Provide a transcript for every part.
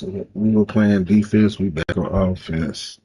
We were playing defense. We back on offense.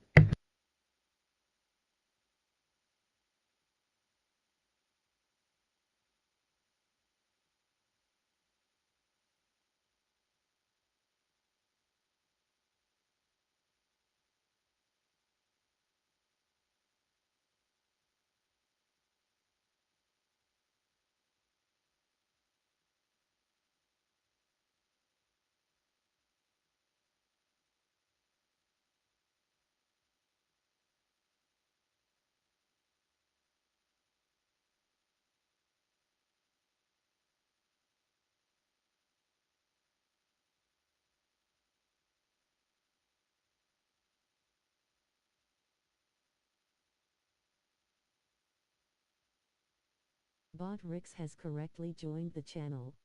Bot Rix has correctly joined the channel.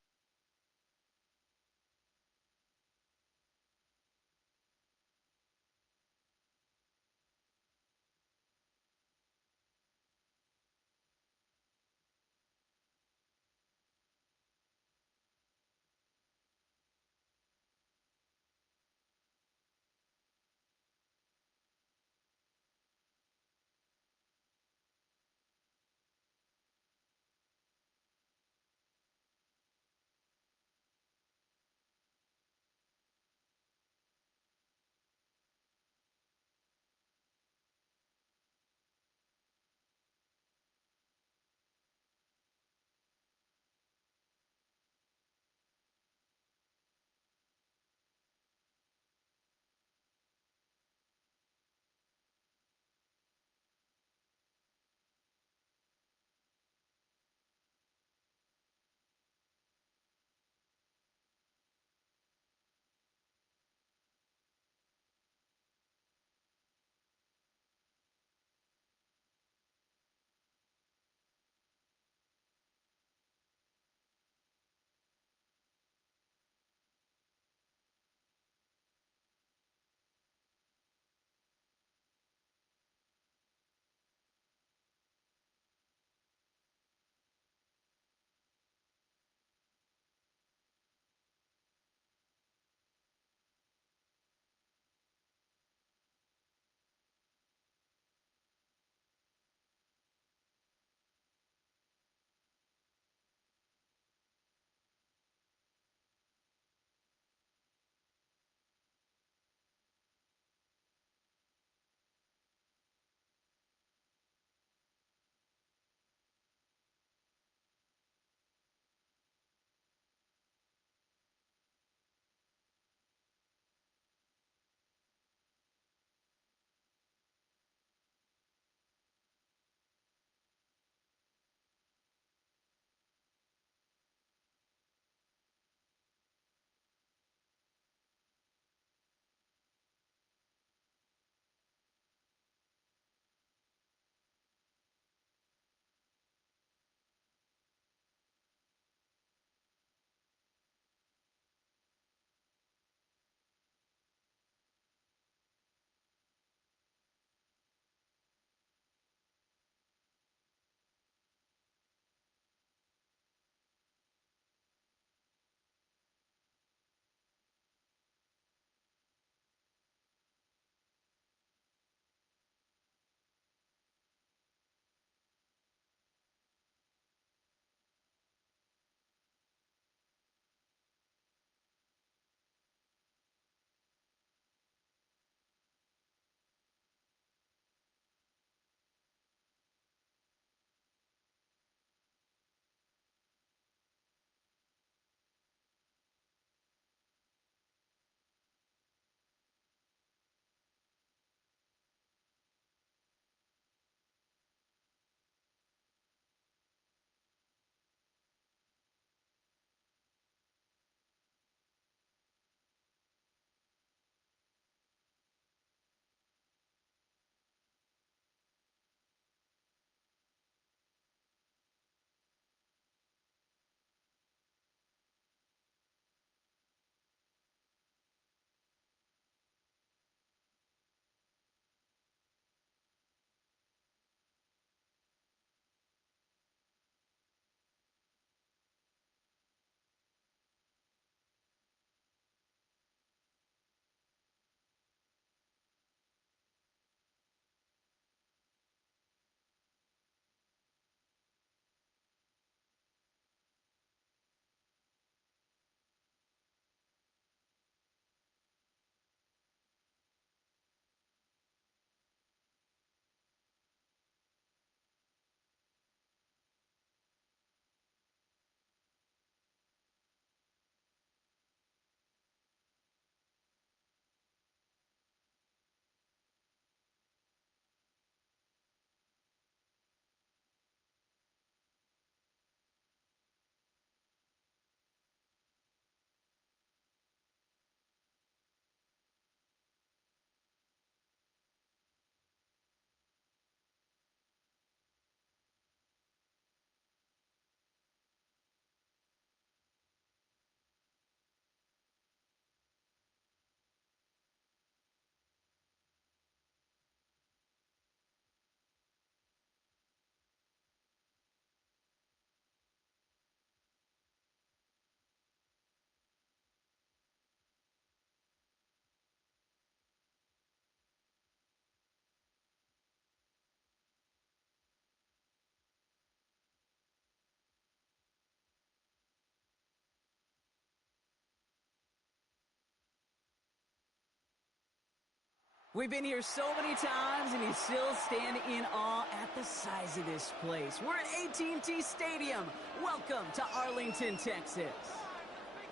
We've been here so many times, and you still stand in awe at the size of this place. We're at AT&T Stadium. Welcome to Arlington, Texas.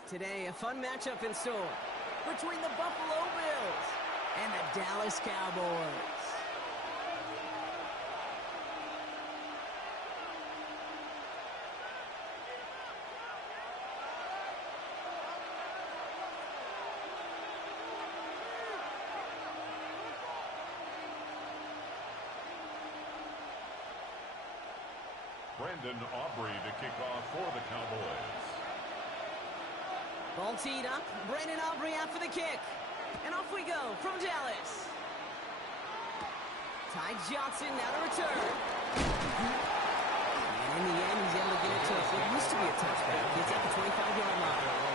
Today, a fun matchup in store between the Buffalo Bills and the Dallas Cowboys. Brandon Aubrey to kick off for the Cowboys. Ball teed up. Brandon Aubrey out for the kick. And off we go from Dallas. Ty Johnson now to return. And in the end, he's able to get it to what used to be a touchback. Gets at the 25-yard line.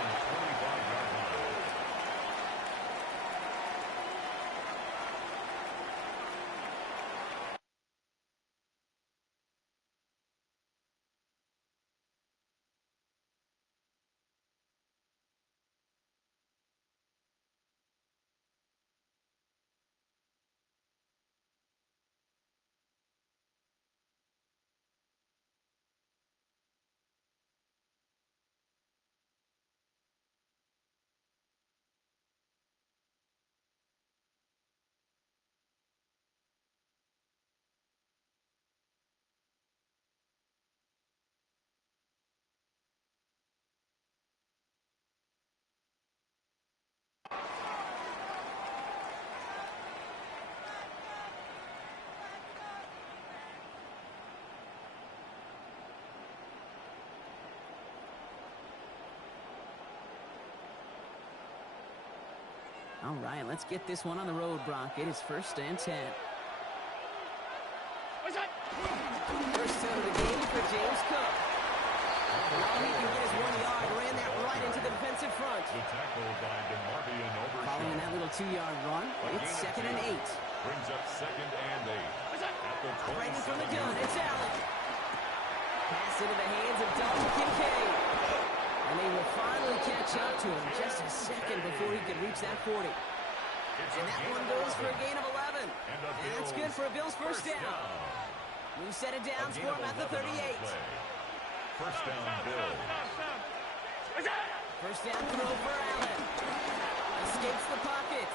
All right, let's get this one on the road, Brock. It is 1st and 10. First down of the game for James Cook. Now he can get his 1 yard. Ran that right into the defensive front. The tackle by DeMarvion Overshown. Following that little 2-yard run, it's 2nd and 8. Brings up 2nd and 8. At the Right from the 27. gun, it's Allen. Pass into the hands of Dalton Kincaid. And they will finally catch up to him just a second before he could reach that 40. And that one goes for a gain of 11. And that's good for a Bills first down. New set of downs for him at the 38. First down, Bills. First down throw for Allen. Escapes the pocket.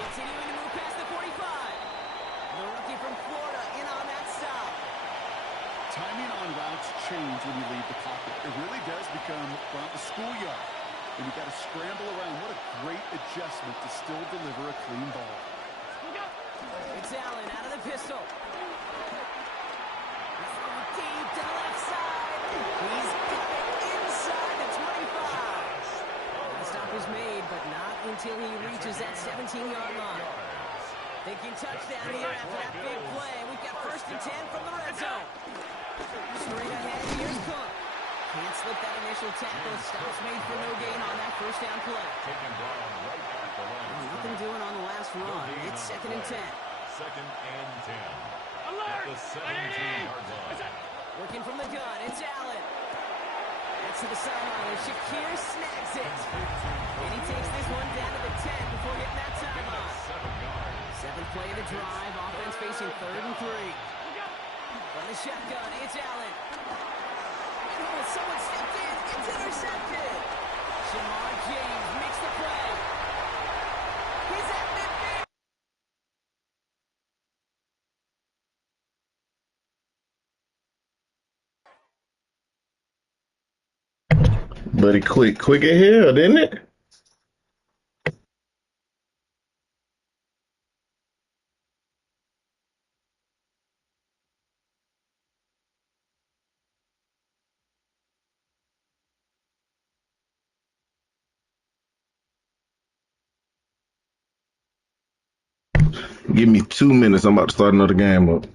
Continuing to move past the 45. The rookie from Florida in on that stop. Timing on routes change when you leave the pocket. It really does become from the schoolyard. And you got to scramble around. What a great adjustment to still deliver a clean ball. It's Allen out of the pistol. Deep to the left side. He's got it inside the 25. The stop was made, but not until he reaches that 17-yard line. Thinking touchdown here after that big play. We've got 1st and 10 from the red zone. Straight ahead, here's Cook. Can't slip that initial tackle. Stops made for no gain on that first down play. Taken down right at the line. Nothing doing on the last run. It's 2nd and 10. 2nd and 10. At the 17-yard line. Working from the gun, it's Allen. That's to the sideline, and Shakir snags it. And he takes this one down to the 10 before hitting that sideline. 7 yards. 7th play of the drive, offense facing 3rd and 3. From the shotgun, it's Allen. Oh, someone stepped in, it's intercepted. Shamar James makes the play. He's at midfield. But it quick as hell, didn't it? Give me 2 minutes. I'm about to start another game up.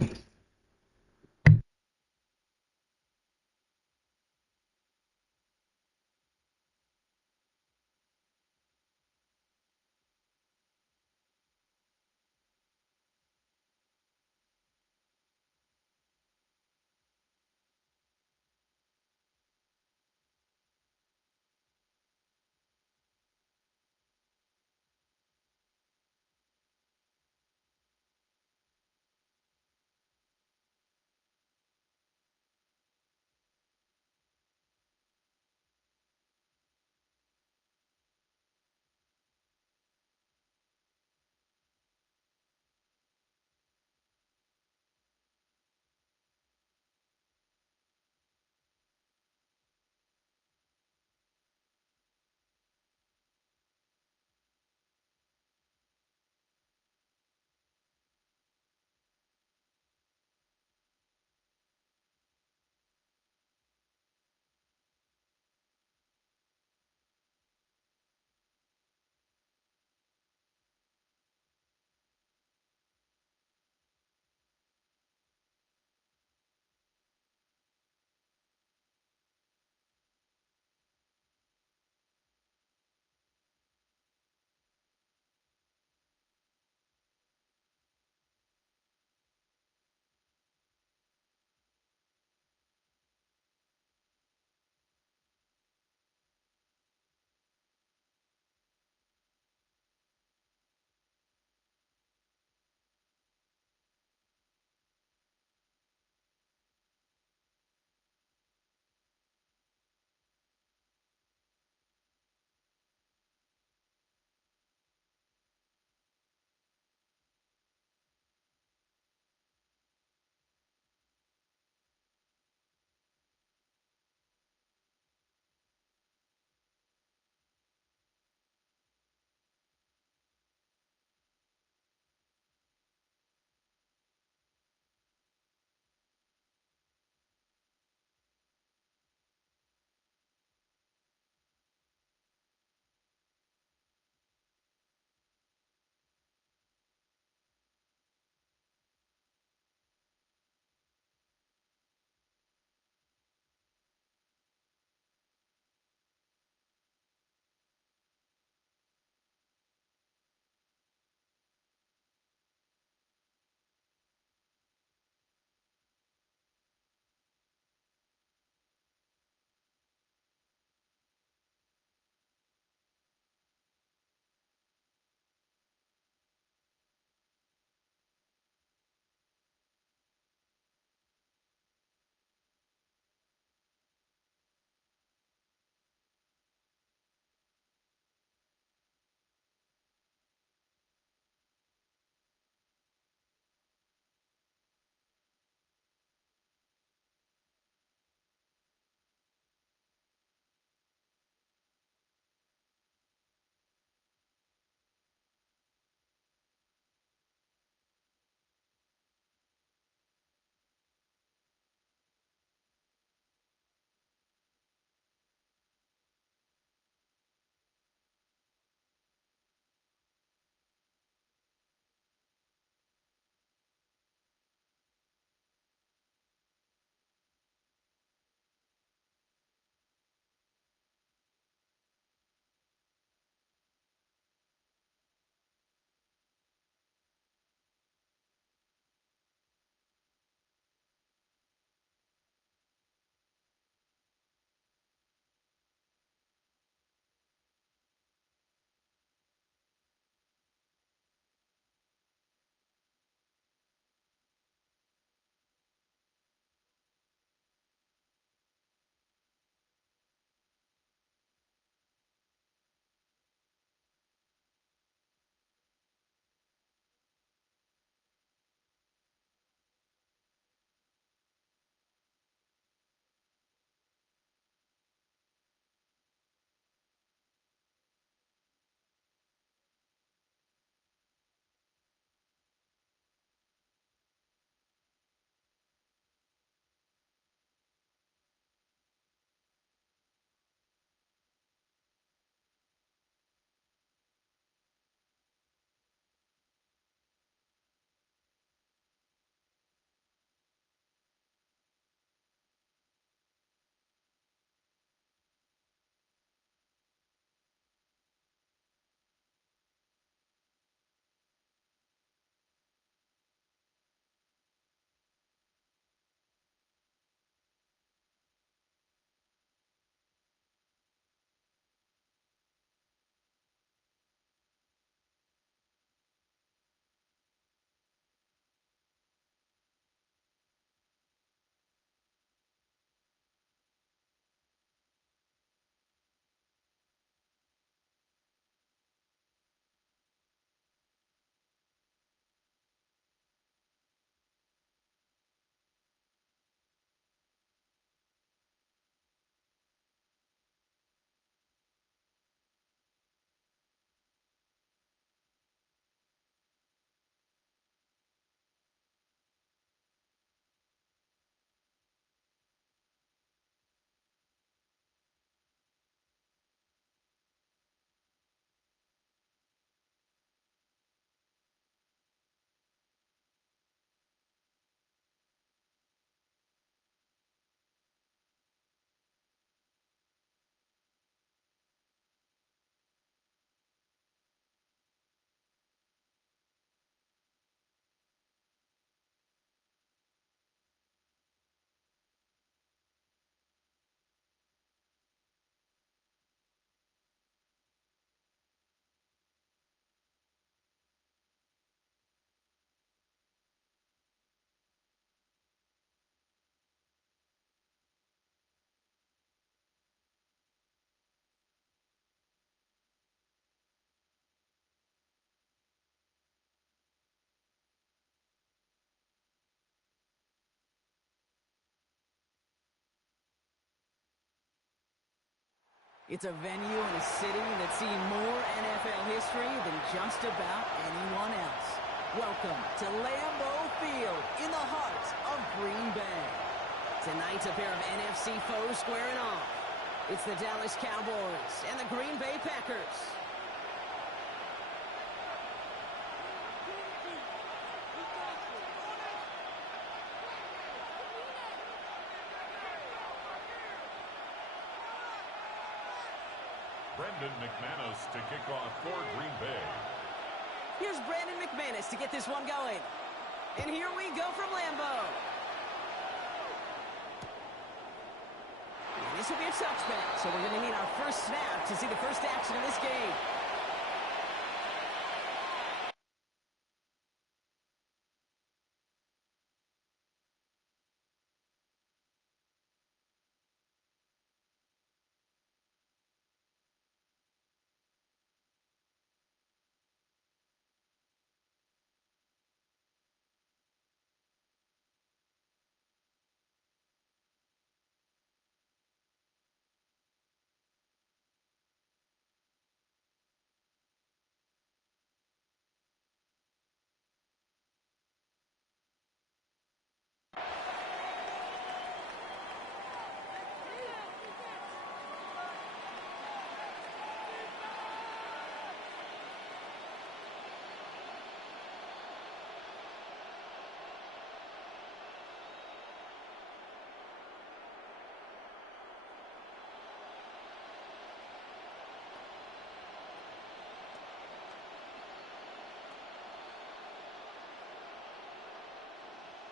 It's a venue and a city that's seen more NFL history than just about anyone else. Welcome to Lambeau Field in the heart of Green Bay. Tonight's a pair of NFC foes squaring off. It's the Dallas Cowboys and the Green Bay Packers. Brendan McManus to kick off for Green Bay. Here's Brandon McManus to get this one going. And here we go from Lambeau. And this will be a touchback, so we're going to need our first snap to see the first action of this game.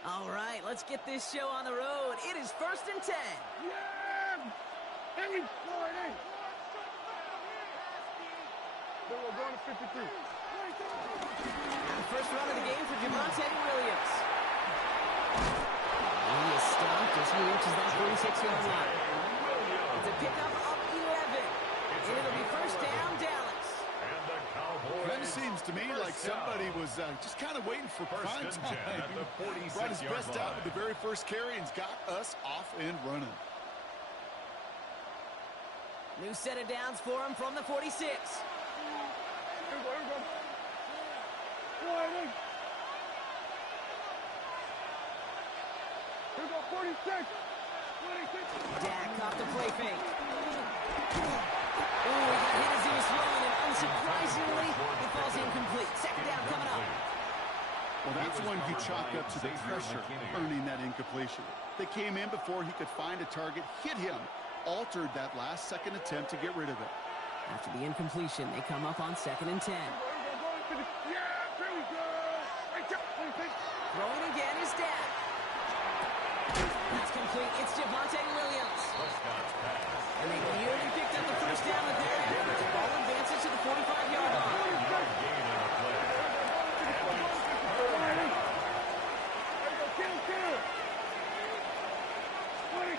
All right, let's get this show on the road. It is 1st and 10. Yeah! Hey, Florida! Then we're going to 53. The first run of the game for Javonte Williams. And he is stopped as he reaches that 46-yard line. It's a pickup of 11. And it'll be first down, Dallas. And the Cowboys. Kind of seems to me like somebody was just kind of waiting for prime First and 10 time. at the Brought his 46-yard best out with line. the very first carry and's got us off and running. New set of downs for him from the 46. Here we go, here we go. Florida! Here we go, 46. 46. Dak caught the play fake. Ooh, he got hit as he was throwing, and unsurprisingly, it falls incomplete. Second down coming up. Well, that's one you chalk up to the pressure, earning that incompletion. They came in before he could find a target, hit him, altered that last-second attempt to get rid of it. After the incompletion, they come up on 2nd and 10. Yeah, here we go. Right there, 46. Throwing again is Dak. That's complete. It's Javonte Williams. Prescott's pass. And they nearly picked up the first down with their effort. The ball advances to the 45-yard line. Gain on the play.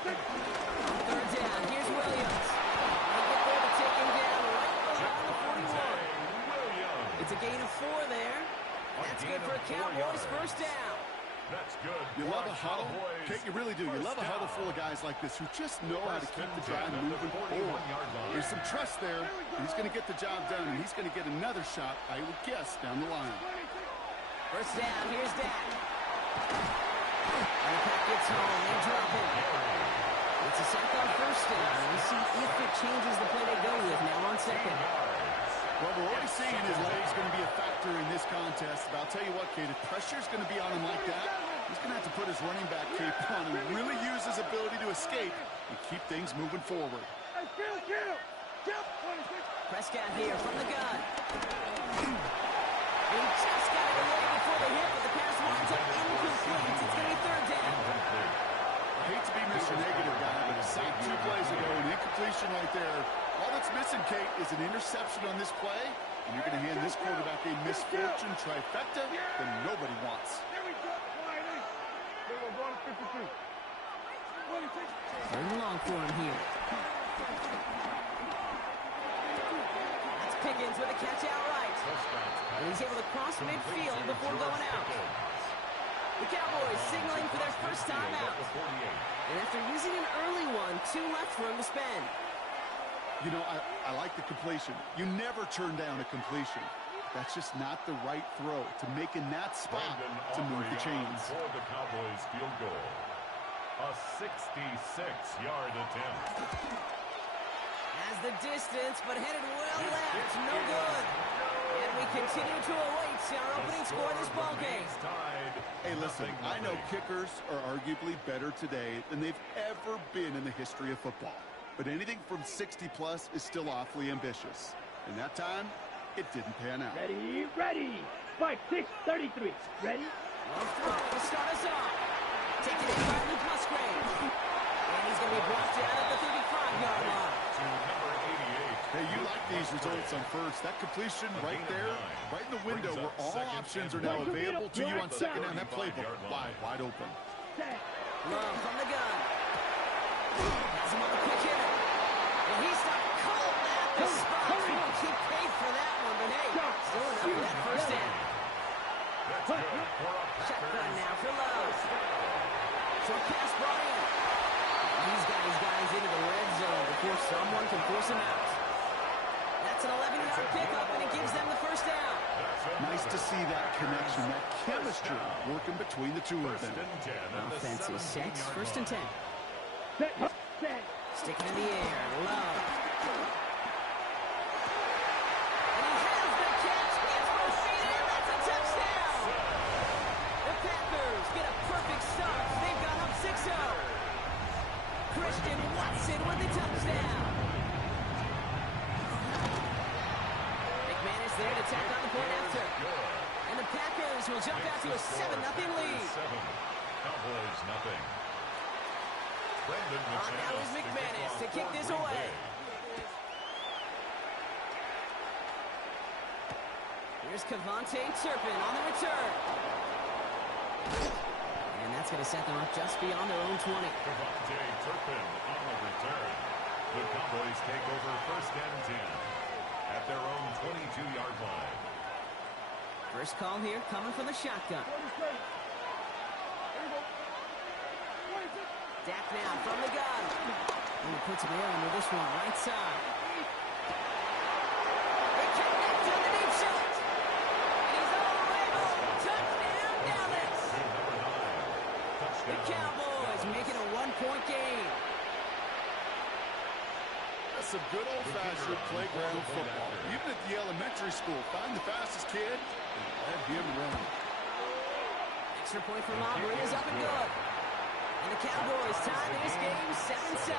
Third down. Here's Williams. They get there to take him down right around the 41. Williams. It's a gain of 4 there. That's good for a Cowboys first down. That's good. You for love the a huddle? Cowboys. Kate, you really do. You love a huddle full of guys like this who just know how to keep the drive First and 10 at the moving forward. 41-yard line. There's some trust there. He's going to get the job done, and he's going to get another shot, I would guess, down the line. First down. Here's Dak. And the pack gets home. They drop it. It's a sack on first down. We'll see if it changes the play they go with now on second. Well, we're already seeing his legs going to be a factor in this contest. But I'll tell you what, Kate, if pressure's going to be on him like that, he's going to have to put his running back cape on and really use his ability to escape and keep things moving forward. Hey, kill. 26. Prescott here from the gun. He just got it away before the hit, but the pass winds up incomplete. It's going to be third down. I hate to be Mr. Negative guy, but a sack 2 plays ago, an incompletion right there. All that's missing, Kate, is an interception on this play, and you're going to hand this quarterback a misfortune trifecta that nobody wants. Here we go, 20. Then we're going to 52. 26. Third and long for him here. That's Pickens with a catch outright. And he's able to cross midfield before going out. The Cowboys signaling for their first time out. And after using an early one, 2 left for him to spend. You know, I like the completion. You never turn down a completion. That's just not the right throw to make in that spot to move the chains. For the Cowboys field goal. A 66-yard attempt. Has the distance, but headed well left. No good. And we continue to await our opening score of this ballgame. Hey, listen, I know kickers are arguably better today than they've ever been in the history of football. But anything from 60-plus is still awfully ambitious. And that time, it didn't pan out. Ready, ready. Spike 633. Ready? Love throw to start us off. Taken in by Luke Musgrave. And he's going to be brought down at the 35-yard line. Number 88. Hey, you like these results on first. That completion right there, right in the window where all options are now available to you on second down. That playbook wide open. Love from the gun. Has him on the quick hitter. And he stopped cold at the spot. He won't keep paid for that one, but hey, still enough for that first down. Shotgun now for Love. Short pass brought in. He's got his guys into the red zone before someone can force him out. That's an 11-yard pickup, and it gives them the first down. Nice to see that connection, that chemistry working between the two of them. Offense is set. First and 10. Set. Set. Sticking in the air. Love. And he has the catch. It's proceeded. That's a touchdown. The Packers get a perfect start. They've got up 6-0. Christian Watson with the touchdown. McManus there to tack on the point after. And the Packers will jump out to a 7-0 lead. Cowboys nothing. Now is McManus to kick this away. Here's Kevontae Turpin on the return. And that's going to set them up just beyond their own 20. Kevontae Turpin on the return. The Cowboys take over first and 10 at their own 22-yard line. First call here coming from the shotgun. Dak now from the gun. And he puts him in with this one right side. They connect on the deep shot. And he's all the way home. Touchdown Dallas. The Cowboys making a one-point game. That's some good old-fashioned playground football. Even at the elementary school, find the fastest kid and let him run. Extra point from Auburn is up and good. And the Cowboys tie this game 7-7.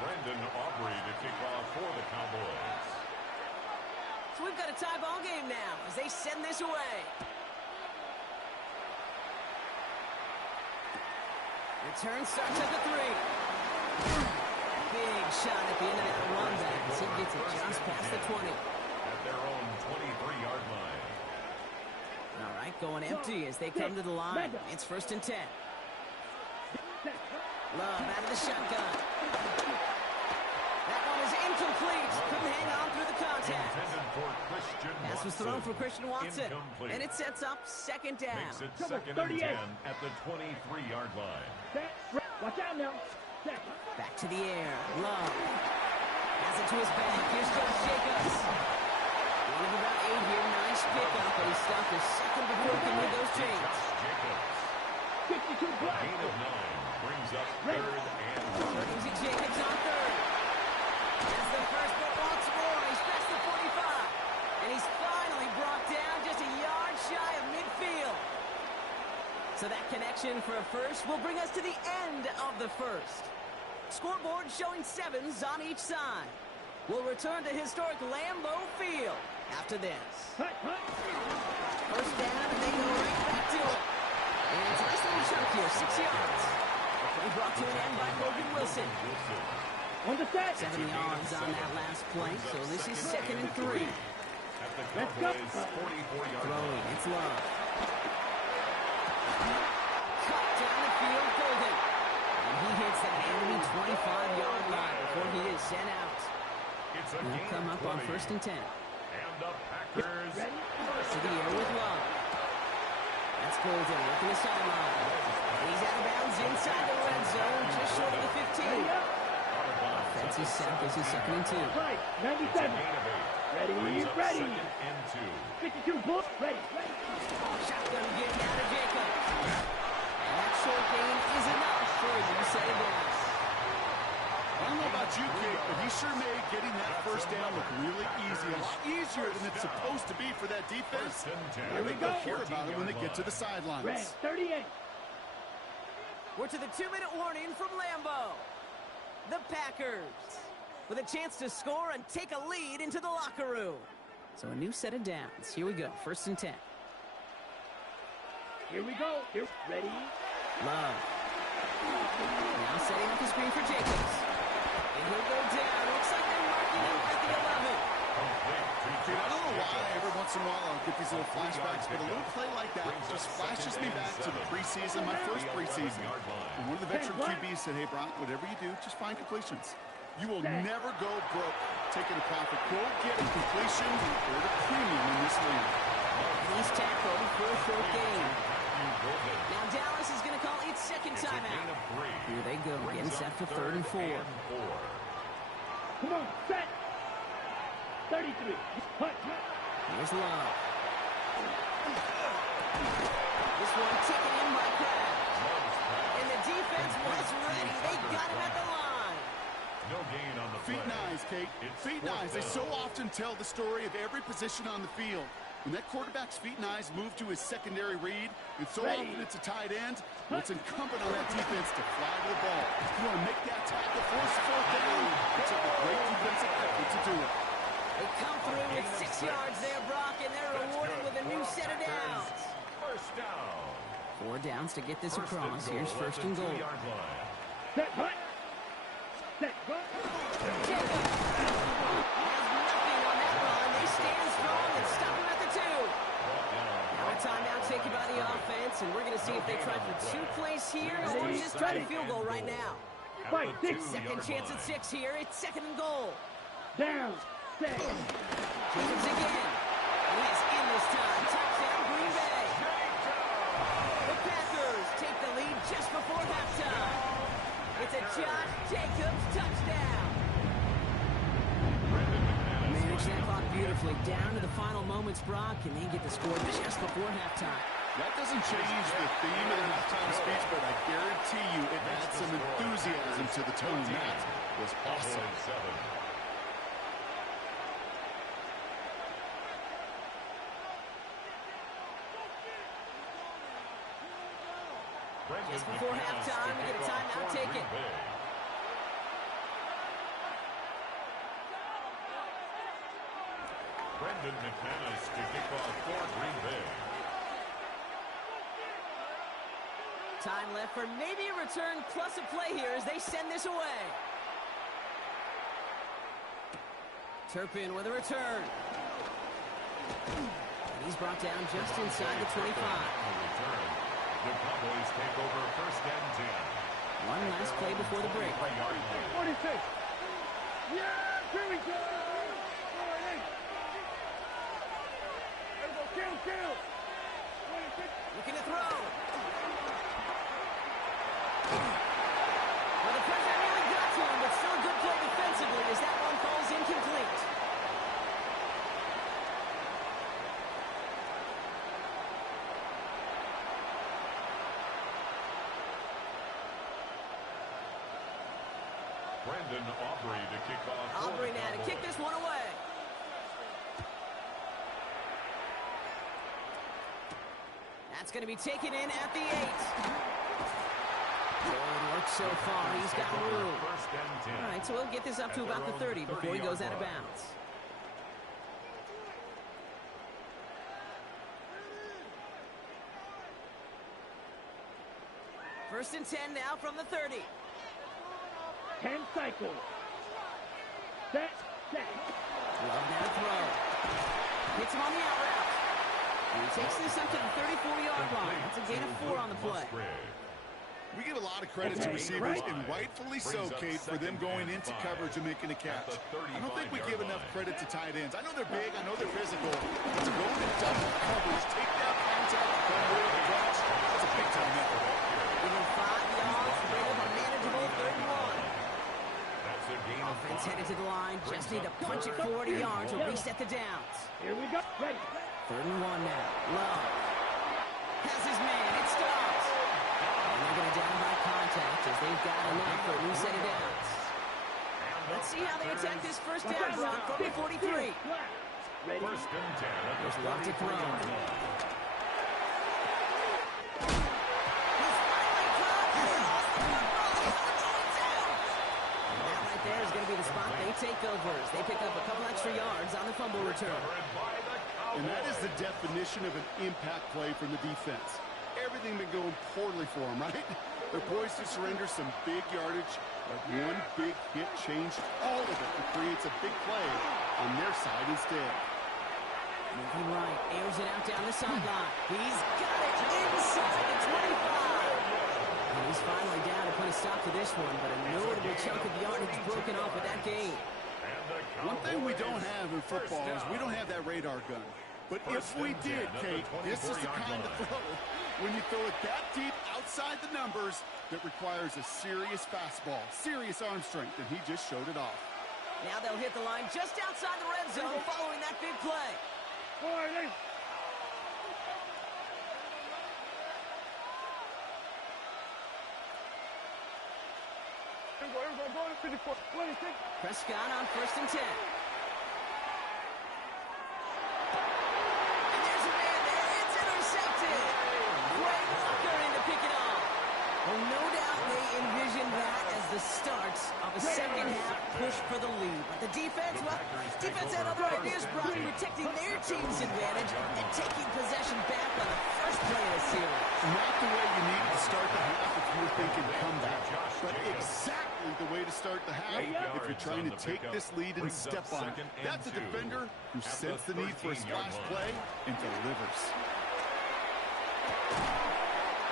Brandon Aubrey to kick off for the Cowboys. So we've got a tie ball game now as they send this away. Return starts at the 3. Big shot at the end of that run back as he gets it just past the 20. At their own 23-yard line. All right, going empty as they come to the line. It's first and 10. Love out of the shotgun. That one is incomplete. Couldn't hang on through the contact. Pass was thrown for Christian Watson. Incomplete. And it sets up second down. Makes it second and 10 at the 23-yard line. Watch out now. Set. Back to the air. Love. Has it to his back. Here's Josh Jacobs. One of about 8 here. Nice pickup, but he stopped a second before he can move those chains. Jacobs. 52 black. Gain of 9 brings up third and 1. Lindsey Jacobs on third. That's the first, but once more, he's past the 45. And he's finally brought down just a yard shy of midfield. So that connection for a first will bring us to the end of the first. Scoreboard showing 7s on each side. We'll return to historic Lambeau Field after this. First down, and they go right back to it. And it's a nice little chunk here, 6 yards. The play brought to an end by Logan Wilson. On the set. 7 yards on that last play, so this is second and 3. At the Let's go. Cowboys' 44-yard Throwing, line. it's Love. Cut down the field, Golden. And he hits that enemy 25-yard line before he is sent out. It's a They'll gain come of up on 20. first and 10. And the Packers To the air with Love. That's Golden working the sideline. He's out of bounds inside the red zone, just short of the 15. Offense is set. This is 2nd and 2. Right, It's a 97. gain of 8. Ready, Brings up ready. 2nd and 2. 52, pull. Ready, ready. Shotgun again down to Jacobs. And that short gain is enough for a new set of downs. I don't know about you, Kate, but he sure made getting that first down look really easy. A lot easier than it's supposed to be for that defense. First and 10. Here we go. Hear about it when they get to the sidelines. Red, 38. We're to the 2-minute warning from Lambeau. The Packers with a chance to score and take a lead into the locker room. So a new set of downs. Here we go. 1st and 10. Here we go. Here, ready. Love. Now setting up the screen for Jacobs. And he'll go down. Looks like they're marking him at the 11. Dude, I don't know why every once in a while I'll get these little flashbacks, but a little play like that just flashes me back to the preseason, my first preseason. And one of the veteran QBs said, hey, Brock, whatever you do, just find completions. You will never go broke taking a profit. Go get a completion or the premium in this league. He's tackled for a short gain. Now Dallas is going to call its second timeout. Here they go, getting set for 3rd and 4. Come on, set. 33. Hut. Here's Love. This one taken in by Krabs. And the defense was ready. They got him at the line. No gain on the Feet play. and eyes, Kate. Feet and eyes. They so often tell the story of every position on the field. When that quarterback's feet and eyes move to his secondary read, and so often it's a tight end, well, it's incumbent on that defense to fly to the ball. You want to make that tackle, force the 4th down. It took a great defensive effort to do it. They come through with 6 yards there, Brock, and they're rewarded with a new set of downs. First down. 4 downs to get this First and across. goal Here's at 1st the and goal. 2-yard line. Set, hut. Set, hut. Jacobs has nothing on that run. They stand strong and stop him at the 2. Now a timeout taken by the offense, and we're going to see if they try for 2 plays here or just try a field goal right now. Fight, 6. Second chance at 6 here. It's 2nd and goal. Down. Set. Jacobs again. He is in this time. Touchdown, Green Bay. The Packers take the lead just before halftime. It's a Josh Jacobs touchdown. Manage that clock beautifully down to the final moments, Brock, and they get the score just before halftime. That doesn't change the theme of the halftime speech, but I guarantee you it adds some enthusiasm to the tone. That was awesome. Just before halftime, we get a timeout taken. Brendan McManus to kick off for Green Bay. Time left for maybe a return plus a play here as they send this away. Turpin with a return. And he's brought down just inside the 25. The Cowboys take over 1st and 10. One last play before the break. 46. Yeah, here we go. 48. Let's go, kill. 26. Looking to throw. Well, the pressure nearly got to him, but still a good play defensively as that one falls incomplete. Brendan Aubrey to kick off. Aubrey now to kick this one away. That's going to be taken in at the 8. Good work so far. He's got room. 1st and 10. All right, so we'll get this up to about the 30 before he goes out of bounds. First and 10 now from the 30. 10 cycles. Set. Love now to throw. Hits him on the out route. And he takes this up to the 34-yard line. That's a gain of 4 on the play. We give a lot of credit to receivers, and rightfully so, Kate, for them going into coverage and making a catch. I don't think we give enough credit to tight ends. I know they're big, I know they're physical, but to go into double coverage, take that contact, come away with a catch, that's a big-time effort. 5 yards to bring up a manageable 3rd and 1. That's a gain of Offense 5. headed to the line. Just need to punch it 40 yards to reset the downs. Here we go. Ready. 3rd and 1 now. Love has his man. It stops. And they're going to down by contact as they've got enough for a new set of downs. Let's see how they attack this first down, Brock, from the 43. Ready. First and 10 at the There's lots to 43 throw. yard line. He's finally caught. He lost the football. He's going down. And that right there is going to be the spot they take over as they pick up a couple extra yards on the fumble return. Covered by the And that is Cowboys. the definition of an impact play from the defense. Everything been going poorly for them, right? They're poised to surrender some big yardage, but one big hit changed all of it and creates a big play on their side instead. Moving right, airs it out down the sideline. He's got it inside the 25. And he's finally down to put a stop to this one, but a notable chunk of yardage broken off with that gain. And the One thing we don't Cowboys have in football is we don't first have that radar gun. But First if we and did, 10 at the Kate, this is the 24-yard kind of line. throw, when you throw it that deep outside the numbers, that requires a serious fastball, serious arm strength, and he just showed it off. Now they'll hit the line just outside the red zone following that big play. 40. Here we go. Going to 54. 26. Prescott on 1st and 10. And there's a man there. It's intercepted. Quay Walker in to pick it off. Well, no doubt they envisioned that as the start of a second-half push for the lead. But the defense, well, defense had other ideas, Brock, protecting their team's advantage and taking possession back on the first play of the series. Not the way you needed to start the half if you were thinking comeback, but exactly the way to start the half if you're trying to take this lead and step on it. That's a defender who senses the need for a splash play and delivers.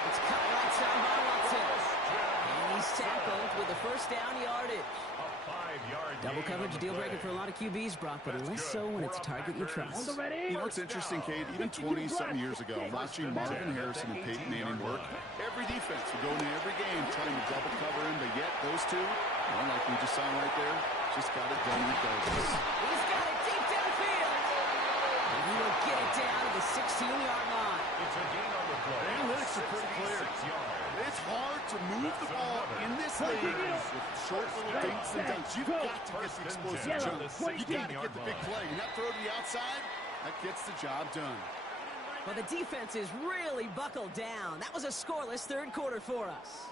It's caught outside by Watson. And he's tackled with the first down yardage. A 5-yard Double gain coverage, on the deal breaker play. for a lot of QBs, Brock, but less so when it's a target you trust. Ready. You know what's interesting, Kate? Even 20-something years ago, watching Marvin Harrison and Peyton Manning work, every defense would go into every game trying to double cover him, but yet those two, well, like we just saw right there, just got it done regardless. He's got it deep downfield. And he will get it down to the 16-yard line. It's a gain on the play. The analytics are pretty clear. 66 yards. It's hard to move the ball in this league with short little dinks and dunks. You've got to get the explosive jumps. You got to get the big play. And that throw to the outside, that gets the job done. Well, the defense is really buckled down. That was a scoreless 3rd quarter for us.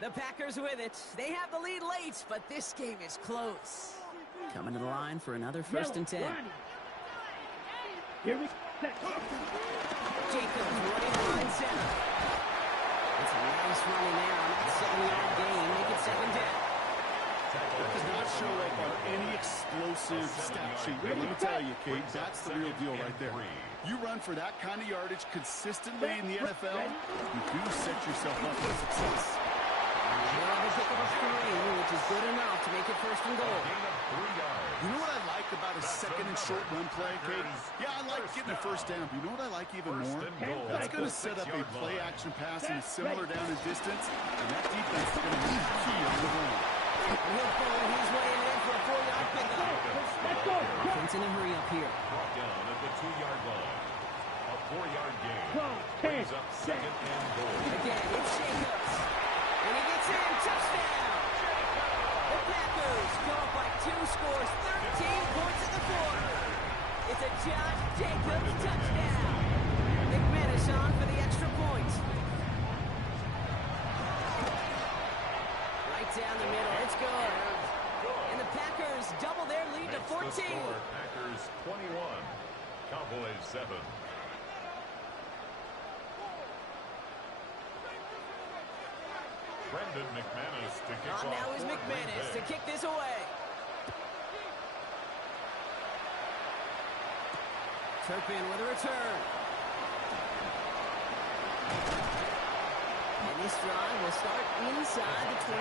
The Packers with it. They have the lead late, but this game is close. Coming to the line for another 1st and 10. Here we go. Jacobs running behind center. It's a nice run in there on that 7-yard gain. Make it 2nd down. That does not show up on any explosive stat sheet. But let me tell you, Kate, that's the real deal right there. You run for that kind of yardage consistently in the NFL, you do set yourself up for success. They'll have a pick of a 3, which is good enough to make it 1st and goal. Gain of 3 yards. You know what I like about a second and short run play, Kate? Yeah, I like getting a first down, but you know what I like even more? First and goal. That's going to set up a play-action pass in a similar down and distance, and that defense is going to be key on the run. And he'll pull his way in for a 4-yard pickup. Let's go. Offense in a hurry up here. Brought down at the 2-yard line. A 4-yard gain. 12, 10, Brings up 2nd and goal. Again, it's Jacobs. And he gets in. Touchdown. The Packers go up by 2 scores, 13 points in the 4th. It's a Josh Jacobs touchdown. McManus on for the extra point. Right down the middle. It's good. And the Packers double their lead to Makes the 14. score Packers 21. Cowboys 7. Brendan McManus to kick off. On now is for McManus to Green Bay. kick this away. Turpin with a return. And this drive will start inside the 25.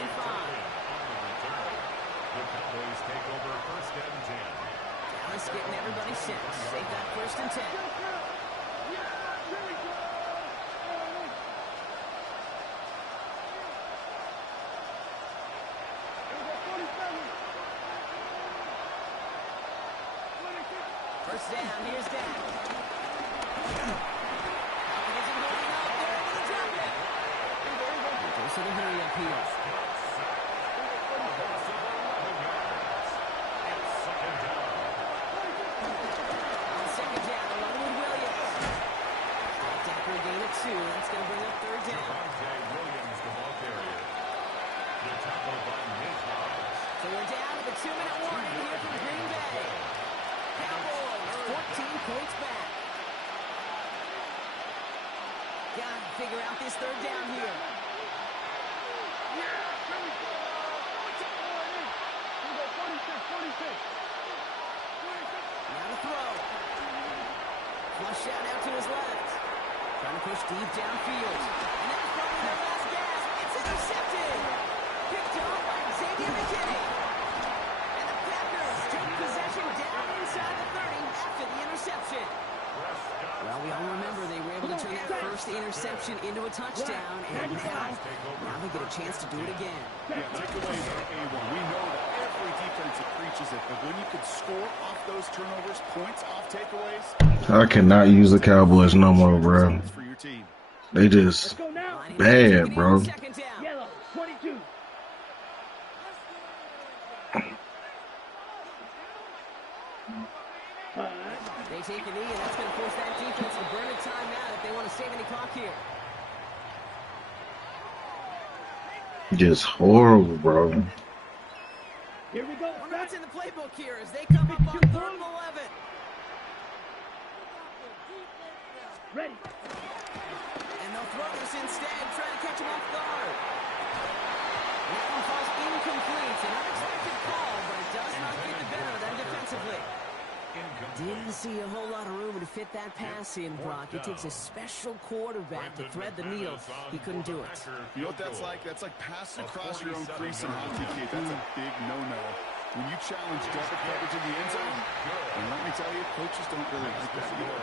The Cowboys take over 1st and 10. Dallas getting everybody set. They've got 1st and 10. First down, here's Dak. Falcon isn't holding up. They're able to drop it. Goes to the hurry up here. On second down, along with Williams. Dak will gain it 2. That's going to bring up third down. So we're down to the 2-minute warning here from Green Bay. Cowboys, 14 points back. Got to figure out this third down here. Now to throw. Flush out out to his left. Trying to push deep downfield. And that's probably their last gasp. It's intercepted. Picked off by Xavier McKinney. And the Packers take possession down inside the 30 after the interception. Well, we all remember they were able to turn that first interception into a touchdown, and now they get a chance to do it again. Yeah, takeaways are A1. We know that every defense preaches it, but when you can score off those turnovers, points off takeaways, I cannot use the Cowboys no more, bro. for your team. They just bad, bro. Second down. Yellow, 22. They take a knee, and that's going to force that defense to burn a timeout if they want to save any clock here. Just horrible, bro. Here we go. Wonder what's in the playbook here as they come up on 3rd and 11. Ready. And they'll throw this instead, trying to catch him off guard. That one falls incomplete. An unexpected call, but it does not get the better of them defensively. Didn't see a whole lot of room to fit that pass in, Brock. It takes a special quarterback to thread the needle. He couldn't do it. You know what that's like? That's like passing across your own crease in hockey, Kate. That's a big no-no. When you challenge double coverage in the end zone, and let me tell you, coaches don't really like that either.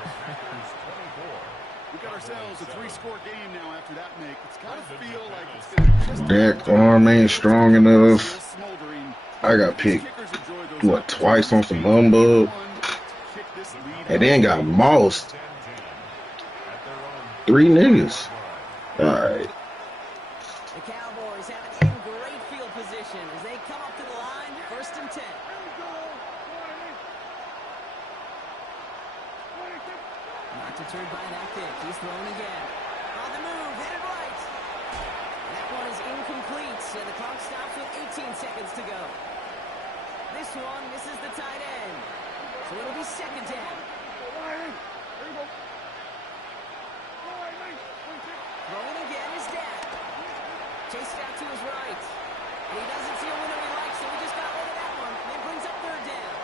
We got ourselves a 3-score game now after that make. It's got to feel like it's going to just... That arm ain't strong enough. Smoldering. I got picked, what, twice on some humbug? And then got mossed. 3 niggas. Alright. The Cowboys have it in great field position as they come up to the line, 1st and 10. Not deterred by that kick. He's thrown again. On the move, headed right. That one is incomplete, and the clock stops with 18 seconds to go. This one misses the tight end. So it'll be 2nd down. Throwing again is Dak. Chased out to his right. And he doesn't see a winner he likes, so he just got rid of that one. And it brings up 3rd down.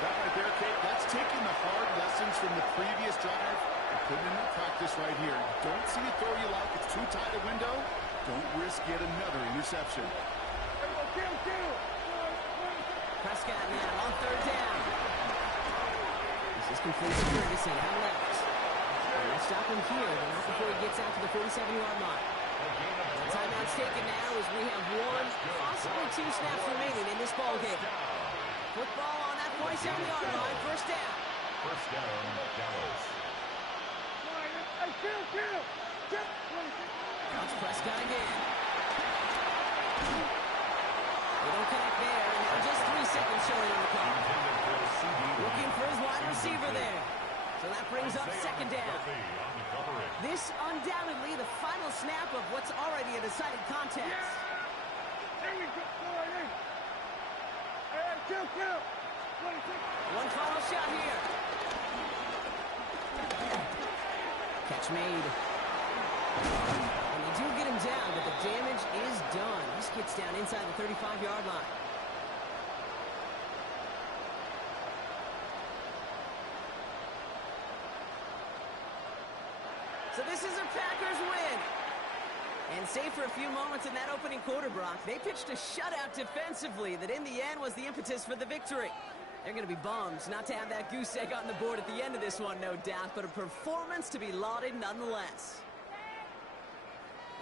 That right there, Kate, that's taking the hard lessons from the previous drive and putting them in practice right here. Don't see a throw you like. It's too tight a window. Don't risk yet another interception. Prescott now on 3rd down. This is complete to Ferguson on left. They'll stop him here, but not before he gets out to the 47-yard line. The timeout's taken now as we have 1, possibly 2 snaps remaining in this ball game. Football on that 47-yard line, 1st down. First down, Dallas. Counts Prescott again. They don't connect there, and now just 3 seconds showing on the clock. Looking for his wide receiver there. So that brings up 2nd down. This undoubtedly the final snap of what's already a decided contest. One final shot here. Catch made. And they do get him down, but the damage is done. This gets down inside the 35-yard line. So this is a Packers win. And save for a few moments in that opening quarter, Brock, they pitched a shutout defensively that in the end was the impetus for the victory. They're going to be bummed not to have that goose egg on the board at the end of this one, no doubt, but a performance to be lauded nonetheless.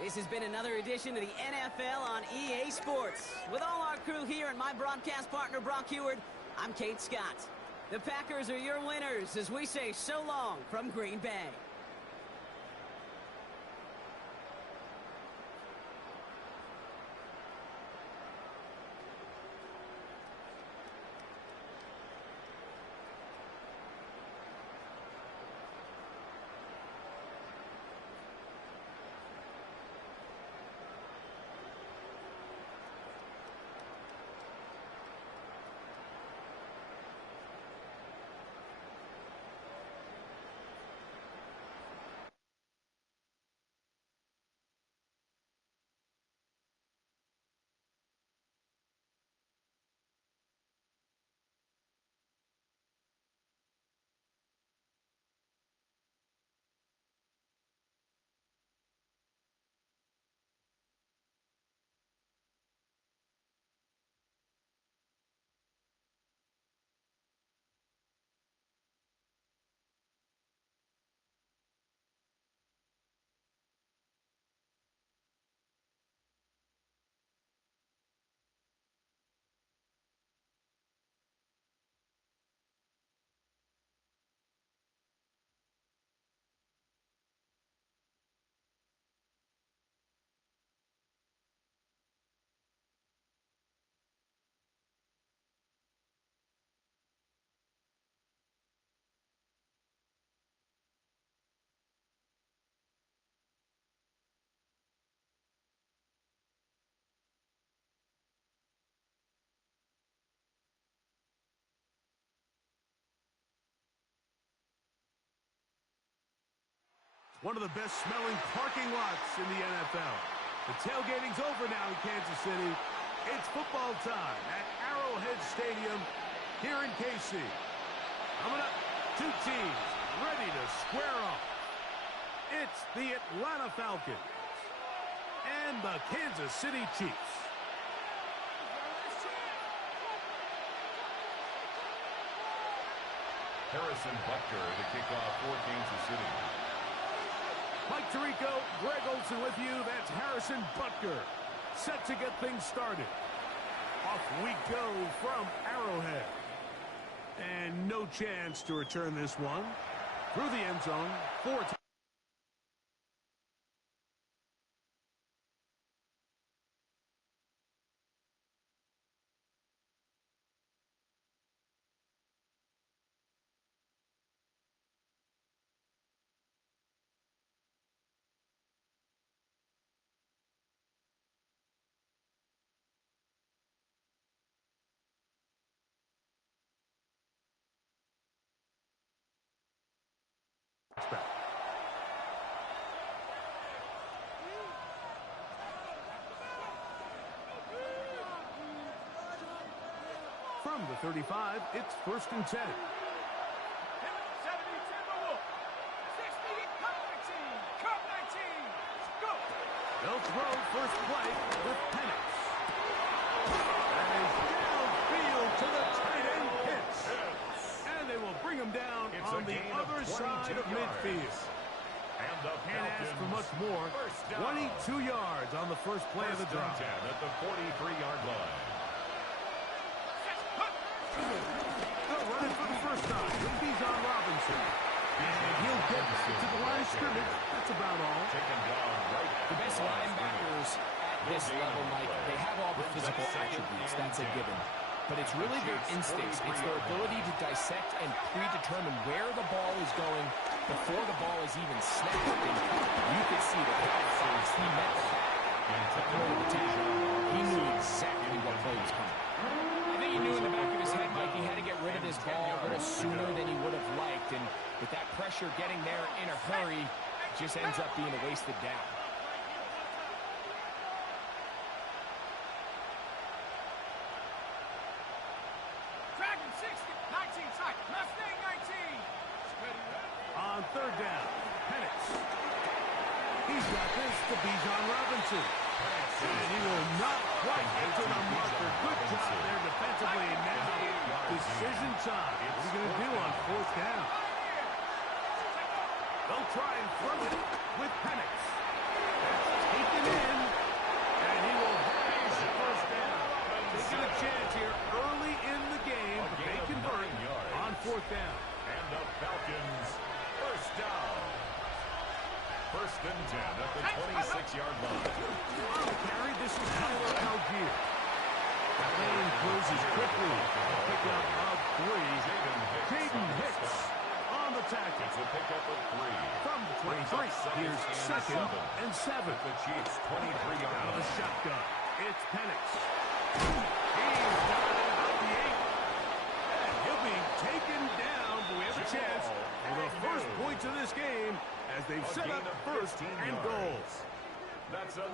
This has been another edition of the NFL on EA Sports. With all our crew here and my broadcast partner, Brock Heward, I'm Kate Scott. The Packers are your winners as we say so long from Green Bay. One of the best smelling parking lots in the NFL. The tailgating's over now in Kansas City. It's football time at Arrowhead Stadium here in KC. Coming up, two teams ready to square off. It's the Atlanta Falcons and the Kansas City Chiefs. Harrison Butker to kick off for Kansas City. Mike Tirico, Greg Olsen with you. That's Harrison Butker, set to get things started. Off we go from Arrowhead. And no chance to return this one. Through the end zone, 4 times. From the 35, it's 1st and 10. They'll throw first play with Penix. That is downfield to the tight end Pitts. And they will bring him down on the other side of midfield. Can't ask for much more. 22 yards on the first play of the drive. At the 43-yard line. They'll run it for the first time with Bijan Robinson. And he'll get to the line of scrimmage. That's about all. The best linebackers at this level, Mike, they have all the physical attributes. That's a given. But it's really their instincts. It's their ability to dissect and predetermine where the ball is going before the ball is even snapped. And you could see the fast he met the back and took hold of the tackle. He knew exactly what play was coming. I think he knew in the back of his head, Mike, he had to get rid of this ball a little sooner than he would have liked. And with that pressure getting there in a hurry, just ends up being a wasted down. Dragon 60, 19 side, Mustang 19. On 3rd down, Penix. He's got this to Bijan Robinson. And he will not quite get to the marker. Good job there defensively. And now, decision time. What are you going to do on 4th down? They'll try and throw it with Penix. That's taken in. And he will have the first down. Taking a chance here early in the game. They convert on on fourth down. And the Falcons, first down. First and 10 at the 26-yard line. On the carry, this is Tyler Algier. That lane closes quickly. Pickup of 3. Jaden Hicks on the tackle. It's a pickup of 3. From the 23, here's second and 7. The Chiefs' 23-yard Out of line. the shotgun, it's Penix. He's got it about the 8. And he'll be taken down, but we have a chance for the first points of this game as they've set up first and goals.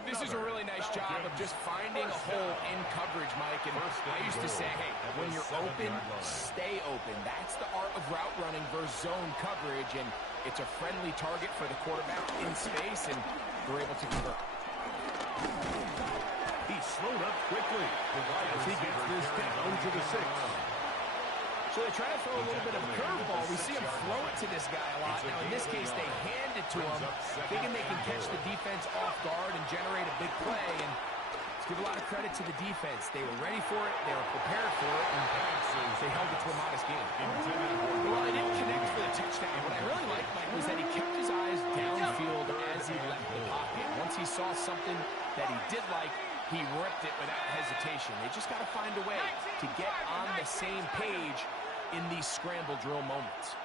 This is a really nice job of just finding a hole in coverage, Mike. And I used to say, hey, when you're open, stay open. That's the art of route running versus zone coverage, and it's a friendly target for the quarterback in space, and they're able to convert. He slowed up quickly as he gets this down to the 6. So they try to throw a little bit of a curveball. We see him throw it to this guy a lot. Now, in this case, they hand it to him, thinking they can catch the defense off guard and generate a big play. And let's give a lot of credit to the defense. They were ready for it. They were prepared for it. And they held it to a modest game. Well, they didn't connect for the touchdown. What I really liked, Mike, was that he kept his eyes downfield as he left the pocket. Once he saw something that he did like, he ripped it without hesitation. They just got to find a way to get on the same page in these scramble drill moments.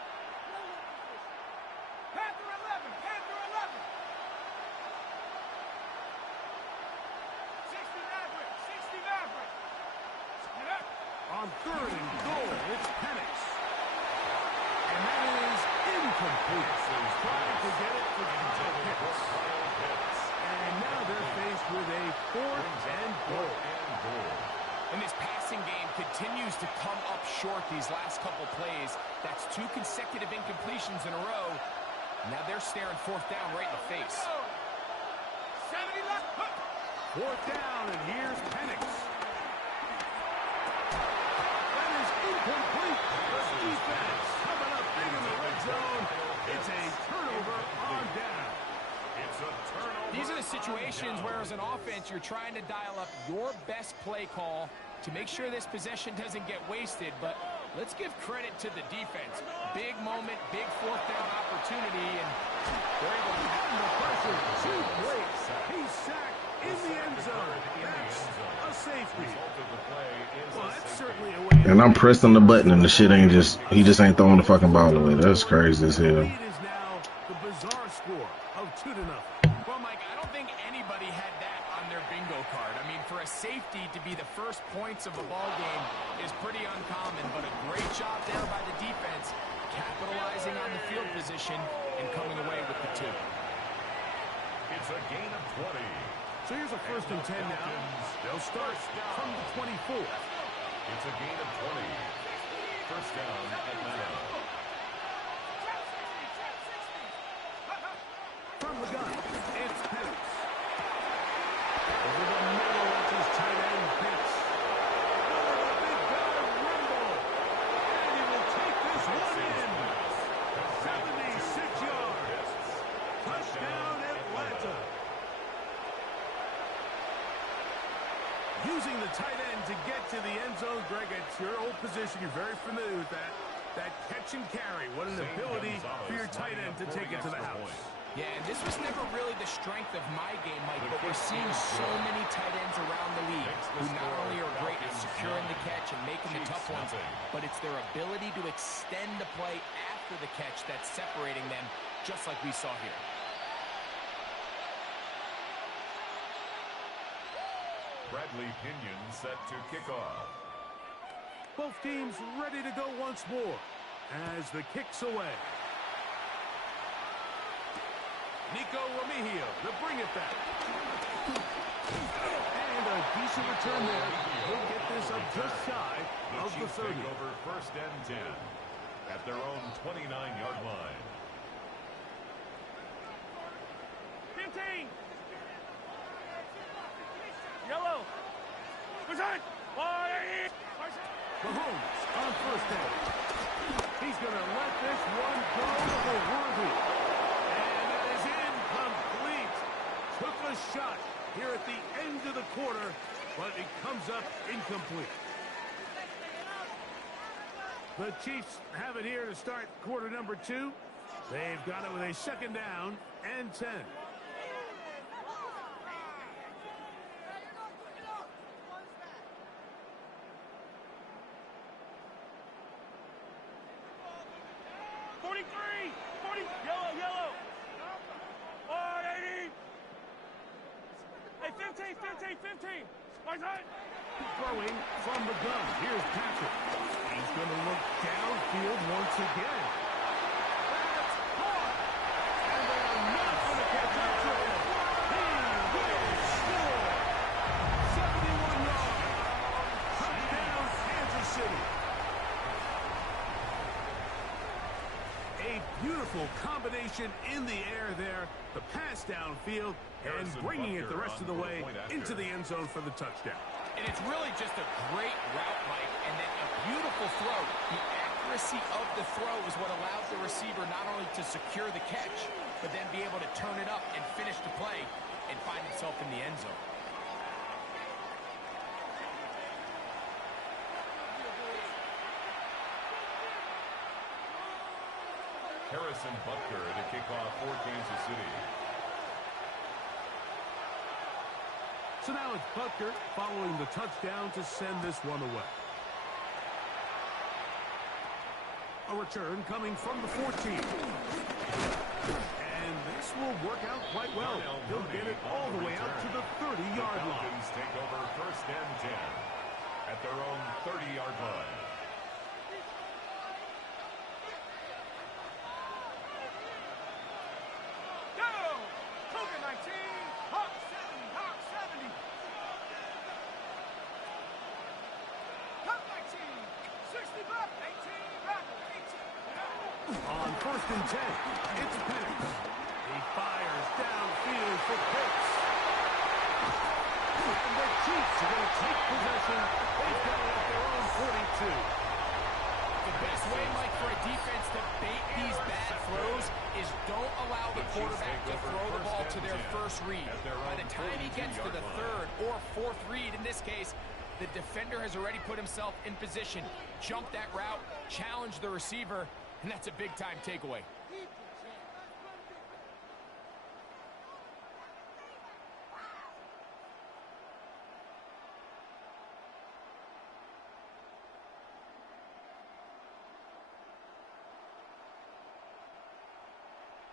Panther 11! Panther 11! 60 Maverick! 60 Maverick! On third and goal, it's Penix. And that is incomplete. Trying to get it to Kyle Pitts. And now they're faced with a fourth and goal. And this passing game continues to come up short these last couple plays. That's 2 consecutive incompletions in a row. Now they're staring fourth down right in the face. 70 left! Fourth down, and here's Penix. That is incomplete. The defense coming up big in the red zone. It's a turnover on down. It's a turnover. These are the situations where, as an offense, you're trying to dial up your best play call to make sure this possession doesn't get wasted. But let's give credit to the defense. Big moment, big fourth down opportunity, and they're able to And the pressure, 2 plays. He's sacked in the end zone. That's a safety. Well, that's certainly a way. And I'm pressing the button and the shit ain't just, he just ain't throwing the fucking ball away. That's crazy as hell. The lead is now the bizarre score of 2-0. Well, Mike, I don't think anybody had that on their bingo card. I mean, for a safety to be the first points of a ball game is pretty uncommon, but a great job there by the defense, capitalizing on the field position and coming away with the 2. It's a gain of 20. So here's a first and 10 now. They'll start from the 24. It's a gain of 20. First down, Atlanta. From the gun, it's Penix. Over the middle, it's his tight end, Pitts. Oh, the big guy rumble. And he will take this one in. 76 yards. Touchdown, Atlanta. Using the tight end to get to the end zone, Greg, it's your old position. You're very familiar with that. That catch and carry. What an ability for your tight end to take it to the house. Yeah, and this was never really the strength of my game, Mike, but we're seeing so many tight ends around the league who not only are great at securing the catch and making the tough ones, but it's their ability to extend the play after the catch that's separating them, just like we saw here. Bradley Pinion set to kick off. Both teams ready to go once more as the kick's away. Nico Remigio to bring it back. And a decent return there. He'll get this up just shy of the 30. Over first and 10 at their own 29-yard line. 15! Yellow! Present! Mahomes on first down. He's going to let this one go for Worthy. And that is incomplete. Took a shot here at the end of the quarter, but it comes up incomplete. The Chiefs have it here to start quarter number 2. They've got it with a second down and 10. Yellow. 180. Hey, 15. Throwing from the gun. Here's Patrick. He's going to look downfield once again. That's caught. And they are not going to catch up to him. He will score. 71 yards. Touchdown, Kansas City. A beautiful combination in the air there. The pass downfield and bringing it the rest of the way into the end zone for the touchdown. And it's really just a great route, Mike, and then a beautiful throw. The accuracy of the throw is what allows the receiver not only to secure the catch, but then be able to turn it up and finish the play and find himself in the end zone. Harrison Butker to kick off for Kansas City. So now it's Butker following the touchdown to send this one away. A return coming from the 14. And this will work out quite well. He'll get it all the way out to the 30-yard line. Falcons take over first and 10 at their own 30-yard line. On first and 10, it's Pitts. He fires downfield for Pitts. And the Chiefs are going to take possession. They've got it at their own 42. The best way, Mike, for a defense to bait these bad throws is don't allow the quarterback to throw the ball to their first read. By the time he gets to the third or fourth read, in this case, the defender has already put himself in position, jump that route, challenge the receiver, and that's a big-time takeaway.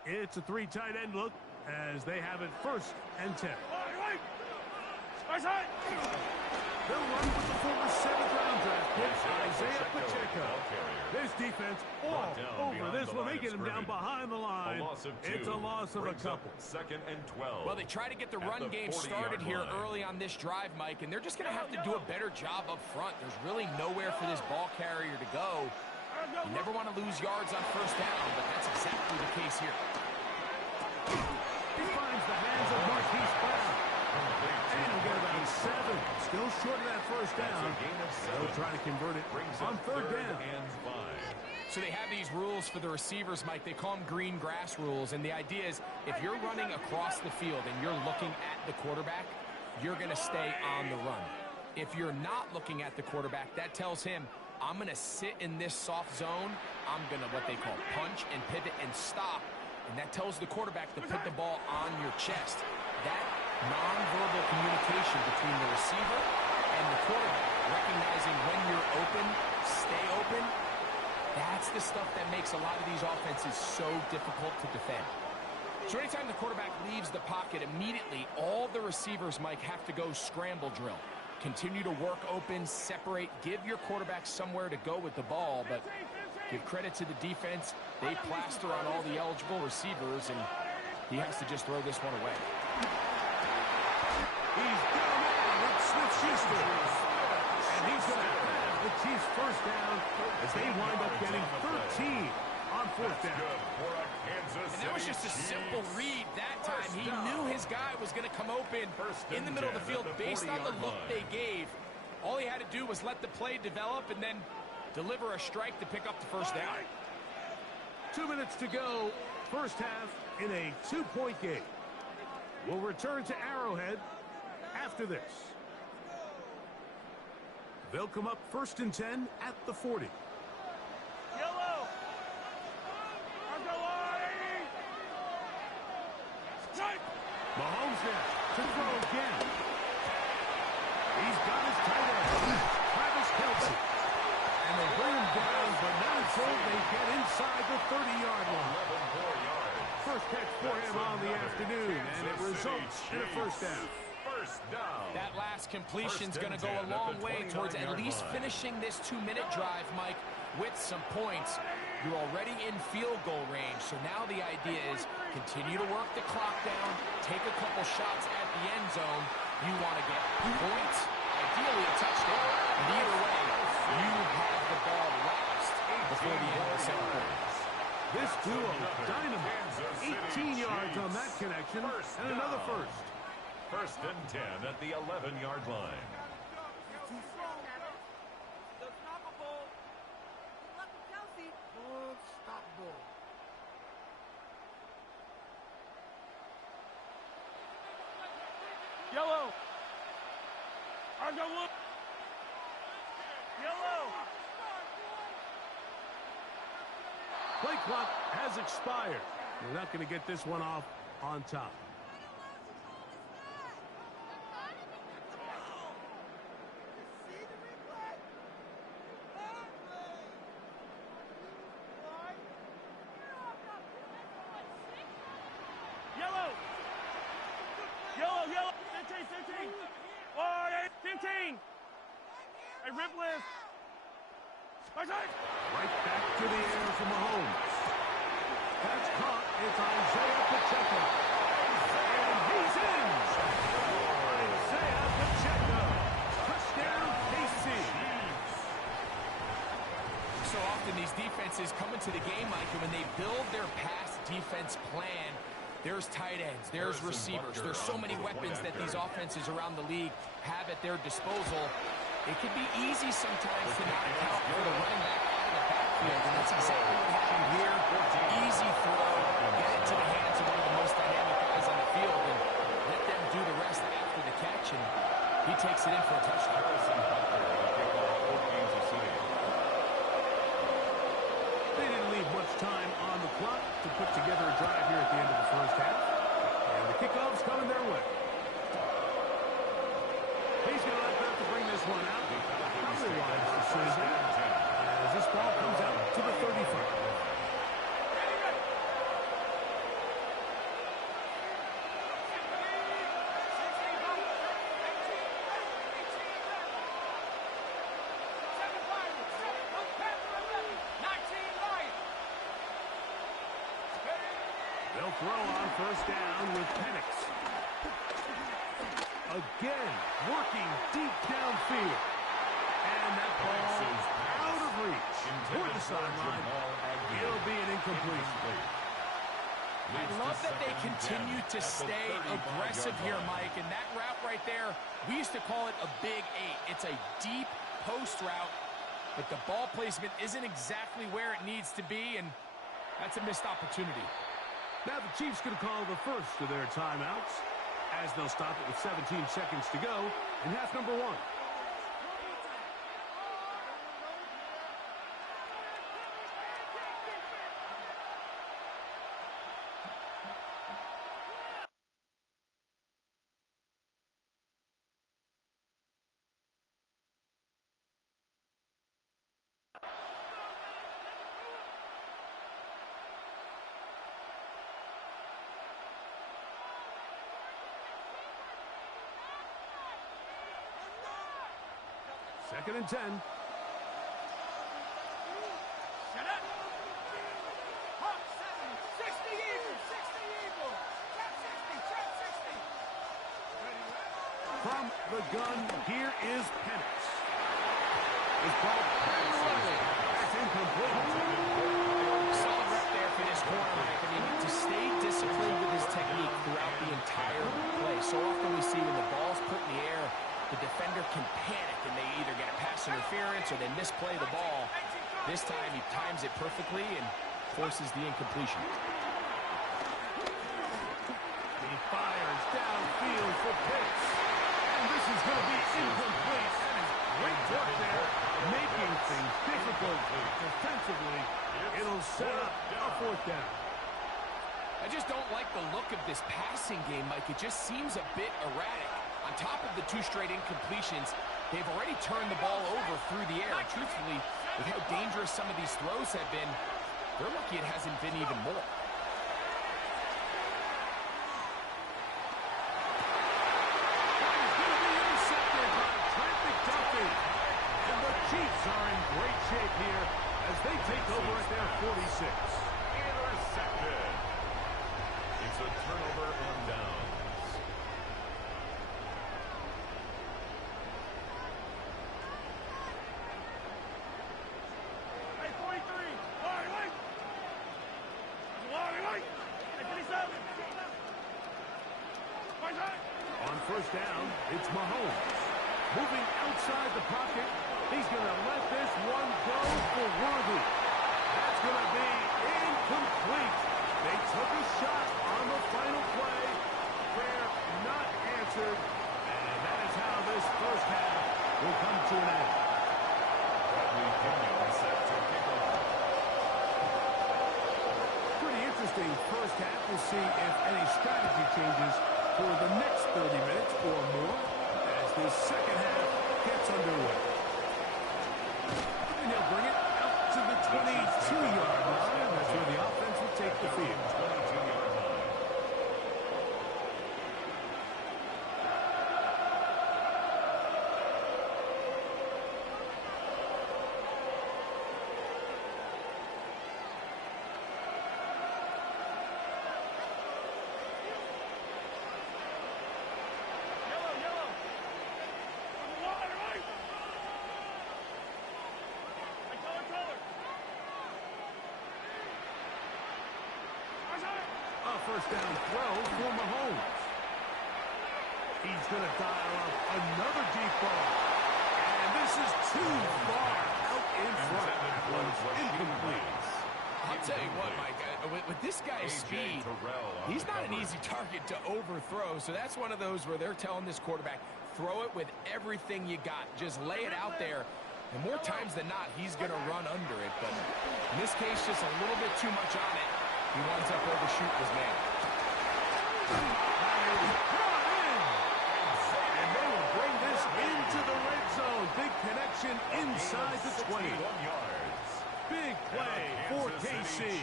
It's a 3 tight end look as they have it first and 10. They'll run with the former 7th-round draft pick, Isaiah Pacheco. This defense all over this one. They get him down behind the line. It's a loss of a couple. Second and 12. Well, they try to get the run game started here early on this drive, Mike, and they're just going to have to do a better job up front. There's really nowhere for this ball carrier to go. You never want to lose yards on first down, but that's exactly the case here. He finds the hands of Marquise Brown. And he'll get about 7. Still short of that first down. They'll try to convert it on third down. So they have these rules for the receivers, Mike. They call them green grass rules. And the idea is if you're running across the field and you're looking at the quarterback, you're going to stay on the run. If you're not looking at the quarterback, that tells him, I'm going to sit in this soft zone. I'm going to what they call punch and pivot and stop. And that tells the quarterback to put the ball on your chest. That nonverbal communication between the receiver and the quarterback, recognizing when you're open, stay open, that's the stuff that makes a lot of these offenses so difficult to defend. So anytime the quarterback leaves the pocket, immediately all the receivers, Mike, have to go scramble drill. Continue to work open, separate, give your quarterback somewhere to go with the ball, but give credit to the defense. They plaster on all the eligible receivers, and he has to just throw this one away. He's down there with Smith-Schuster. And he's going to have the Chiefs first down as they wind up getting 13 on fourth down. And that was just a simple read that time. He knew his guy was going to come open in the middle of the field based on the look they gave. All he had to do was let the play develop and then deliver a strike to pick up the first down. 2 minutes to go. First half in a 2-point game. We'll return to Arrowhead after this. They'll come up first and 10 at the 40. Yellow. Mahomes there to throw again. He's got his tight end, Travis Kelce. And they bring him down, but not until they get inside the 30-yard line. First catch for him on the afternoon, and it results in a first down. First down. That last completion's going to go a long way towards at least finishing this 2-minute drive, Mike, with some points. You're already in field goal range, so now the idea is continue to work the clock down, take a couple shots at the end zone. You want to get points, ideally a touchdown. And either way, you have the ball last before the end of the second quarter. This duo, dynamite. 18 yards on that connection, and another first. First and 10 at the 11-yard line. Yellow. Argo look. Yellow. Play clock has expired. We're not going to get this one off on top. Yellow. Yellow, yellow. 15. Oh, 15. Hey, Ripley. Right back to the air for Mahomes. That's caught. It's Isaiah Pacheco. And he's in. Isaiah Pacheco. Touchdown, KC. So often these defenses come into the game, Mike, and when they build their pass defense plan, there's tight ends, there's receivers, there's so many weapons that these offenses around the league have at their disposal. It can be easy sometimes to not account for the running back out of the backfield, and that's exactly what happened here. Easy throw, get it to the hands of one of the most dynamic guys on the field, and let them do the rest after the catch, and he takes it in for a touchdown. They didn't leave much time on the clock to put together a drive here at the end of the first half. And the kickoff's coming their way. He's going to let them to bring this one out. Probably wise decision as this ball comes out to the 35. They'll throw on first down with Penix. Again, working deep downfield. And that ball out of reach. Toward the sideline. It'll be an incompletion. I love that they continue to stay aggressive here, Mike. And that route right there, we used to call it a big 8. It's a deep post route, but the ball placement isn't exactly where it needs to be, and that's a missed opportunity. Now the Chiefs going to call the first of their timeouts as they'll stop it with 17 seconds to go in half number 1. Second and 10. Shut up. Hawk 7, 60 Eagles, 60 Eagles. Trap 60, trap 60. From the gun, here is Penix. His ball running. That's incomplete. Solid rep there for this corner, Mike. I mean, to stay disciplined with his technique throughout the entire play. So often we see when the ball's put in the air, the defender can panic and they either get a pass interference or they misplay the ball. This time he times it perfectly and forces the incompletion. He fires downfield for Pitts. And this is going to be incomplete. That is great work there making things difficult defensively. It'll set up a fourth down. I just don't like the look of this passing game, Mike. It just seems a bit erratic. On top of the 2 straight incompletions, they've already turned the ball over through the air. And truthfully, with how dangerous some of these throws have been, they're lucky it hasn't been even more. Chiefs are in great shape here as they take over at their 46. Intercepted. It's a turnover on downs. Hey, 43. Wait, wait. Wait. Hey, 57. On first down, it's Mahomes. Moving outside the pocket. He's going to let this one go for Worthy. That's going to be incomplete. They took a shot on the final play. Prayer not answered. And that is how this first half will come to an end. Pretty interesting first half. We'll see if any strategy changes for the next 30 minutes or more as this second half gets underway. And they'll bring it out to the 22-yard line. That's where the offense will take the field. 22-yard line. Yellow. Wide, right. Hey, color. A first down throw for Mahomes. He's going to dial up another deep ball. And this is too far out in front. One's incomplete. I'll tell you what, Mike, with this guy's speed, he's not an easy target to overthrow. So that's one of those where they're telling this quarterback, throw it with everything you got. Just lay it out there. And more times than not, he's going to run under it. But in this case, just a little bit too much on it. He winds up overshooting his man. And they will bring this into the red zone. Big connection inside the 20. yards. Big play for KC.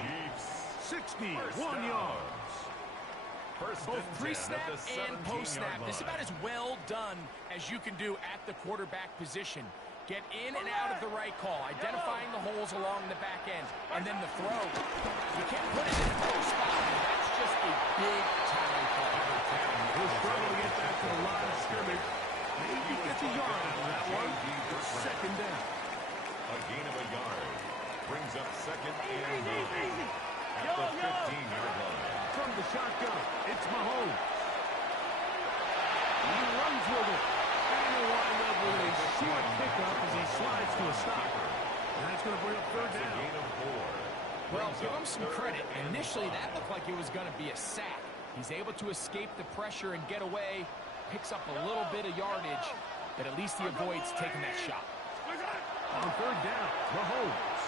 61 yards. Both pre-snap and post-snap. This is about as well done as you can do at the quarterback position. Get in and out of the right call, identifying the holes along the back end, and then the throw. You can't put it in the wrong spot. That's just a big-time call. He'll struggle to get back to the line of scrimmage. Maybe gets a yard out of that one. Second down. A gain of a yard. Brings up second and goal. At the 15-yard line. From the shotgun, it's Mahomes. He runs with it. And he'll wind up with a short pickup as he slides to a stop. And that's going to bring up third down. Gain of 4. Well, give him some credit. Initially, that looked like it was going to be a sack. He's able to escape the pressure and get away. Picks up a little bit of yardage, but at least he avoids taking that shot. On third down, Mahomes.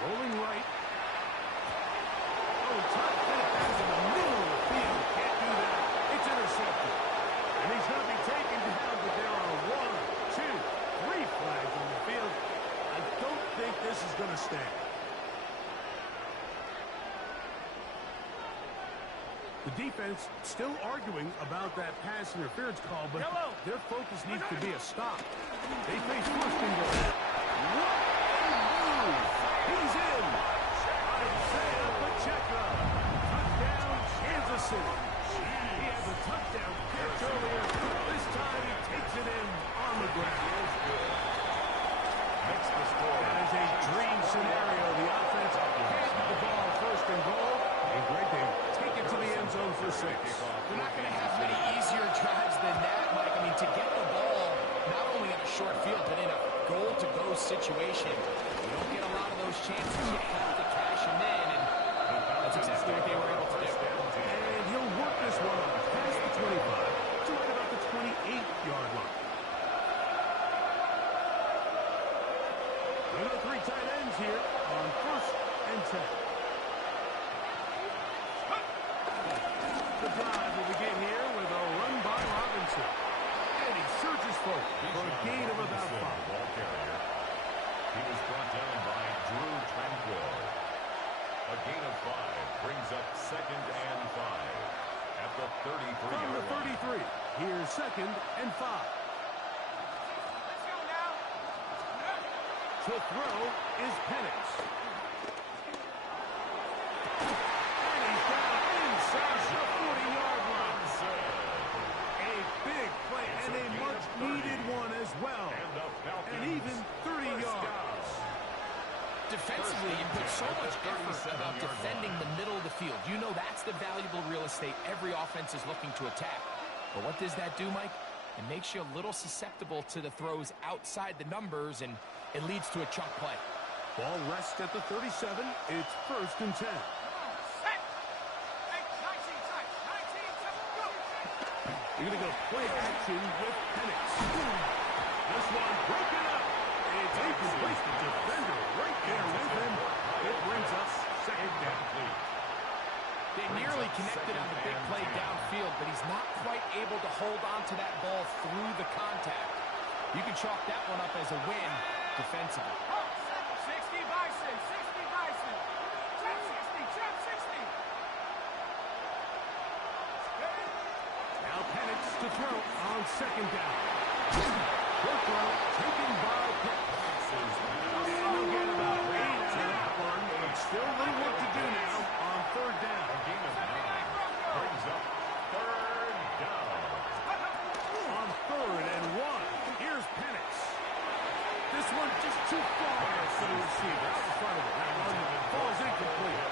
Rolling right. Oh, top fit pass in the middle of the field. Can't do that. It's intercepted. And he's going to be taken down, but there are 1, 2, 3 flags on the field. I don't think this is going to stand. The defense still arguing about that pass interference call, but their focus needs to be a stop. They face first and goal. What a move! He's in! Isaiah Pacheco. Touchdown, Kansas City. He has a touchdown catch earlier. This time he takes it in on the ground. Makes the score. That is a dream scenario. The offense hands the ball first and goal. And Greg, they take it to the end zone for 6. They're not going to have many easier drives than that, Mike. I mean, to get the ball, not only in a short field, but in a goal-to-go situation, you don't get a lot of those chances. You have to cash them in, and that's exactly what they were able to do. And he'll work this one up past the 25 to right about the 28-yard line. of 5 brings up 2nd and 5 at the 33. From the 33, here's 2nd and 5. To throw is Penix. And he's down inside the 40-yard line. A big play and a much-needed one as well. And even 30 yards. Defensively, you put so much effort about defending the middle of the field. You know that's the valuable real estate every offense is looking to attack. But what does that do, Mike? It makes you a little susceptible to the throws outside the numbers, and it leads to a chunk play. Ball rests at the 37. It's 1st and 10. You're going to go play action with Penix. This one broken up. It's incomplete. The defender right there with him. It brings us 2nd down. They nearly connected on the big play downfield, but he's not quite able to hold on to that ball through the contact. You can chalk that one up as a win defensively. 60 Bison, 60 Bison. Trap 60, trap 60. Now Penix to throw on 2nd down. Short throw taken by Pitt. And he'll get about 8 out of that one, but still a little work to do now on 3rd down. Brings up 3rd down. On 3rd and 1, here's Penix. This one just too far for the receiver. Out in front of it. That one falls incomplete.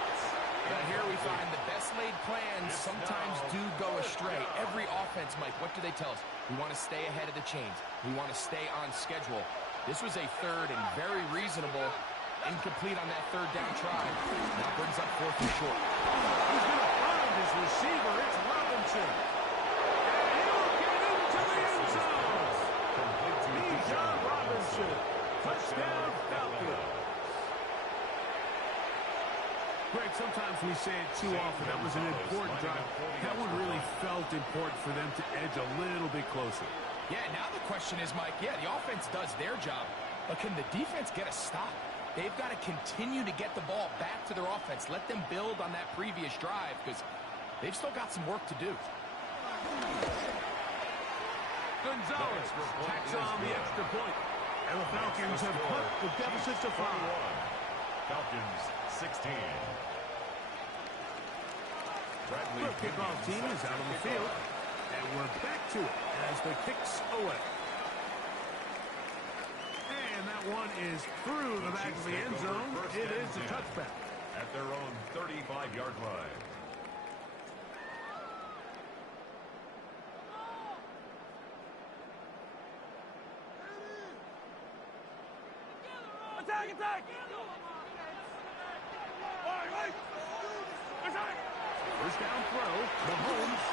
And here we find the best laid plans sometimes do go astray. Every offense, Mike, what do they tell us? We want to stay ahead of the chains. We want to stay on schedule. This was a 3rd and very reasonable. Incomplete on that 3rd down try. Now brings up 4th and short. He's going to find his receiver. It's Robinson. And he'll get into the end zone. Bijan Robinson. Touchdown Falcons. Greg, sometimes we say it too often. That was an important drive. That one really felt important for them to edge a little bit closer. Yeah, now the question is, Mike, yeah, the offense does their job, but can the defense get a stop? They've got to continue to get the ball back to their offense. Let them build on that previous drive because they've still got some work to do. Gonzalez tacks on the extra point. And the Falcons have put the deficit to 5. Falcons 16. The kickoff team is out on the field. And we're back to it as the kick's away. And that one is through the back of the end zone. It is a touchback. At their own 35-yard line. Attack, attack! First down throw, Mahomes.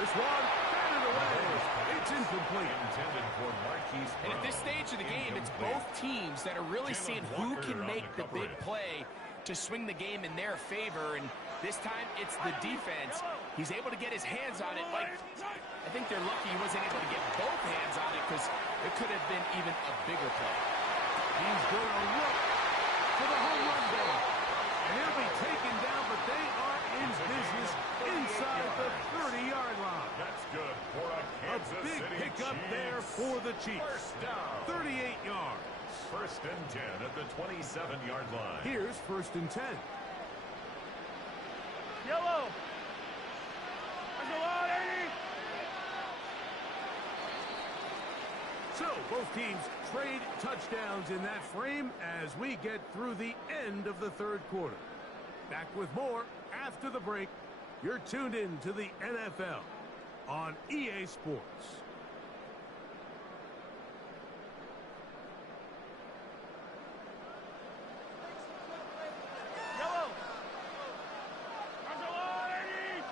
This one, batted away. It's incomplete. Intended for Marquise And at this stage of the game, it's both teams that are really seeing who can make the big play to swing the game in their favor. And this time, it's the defense. He's able to get his hands on it. Like, I think they're lucky he wasn't able to get both hands on it because it could have been even a bigger play. He's going to look for the home run ball. And he'll be taken down, but they are in business inside the 30-yard line. That's good for a Kansas A big City pickup Chiefs. there for the Chiefs. First down. 38 yards. 1st and 10 at the 27-yard line. Here's 1st and 10. Yellow! That's a lot, 80! So both teams trade touchdowns in that frame as we get through the end of the 3rd quarter. Back with more after the break. You're tuned in to the NFL on EA Sports. Yellow! That's a lot, 80!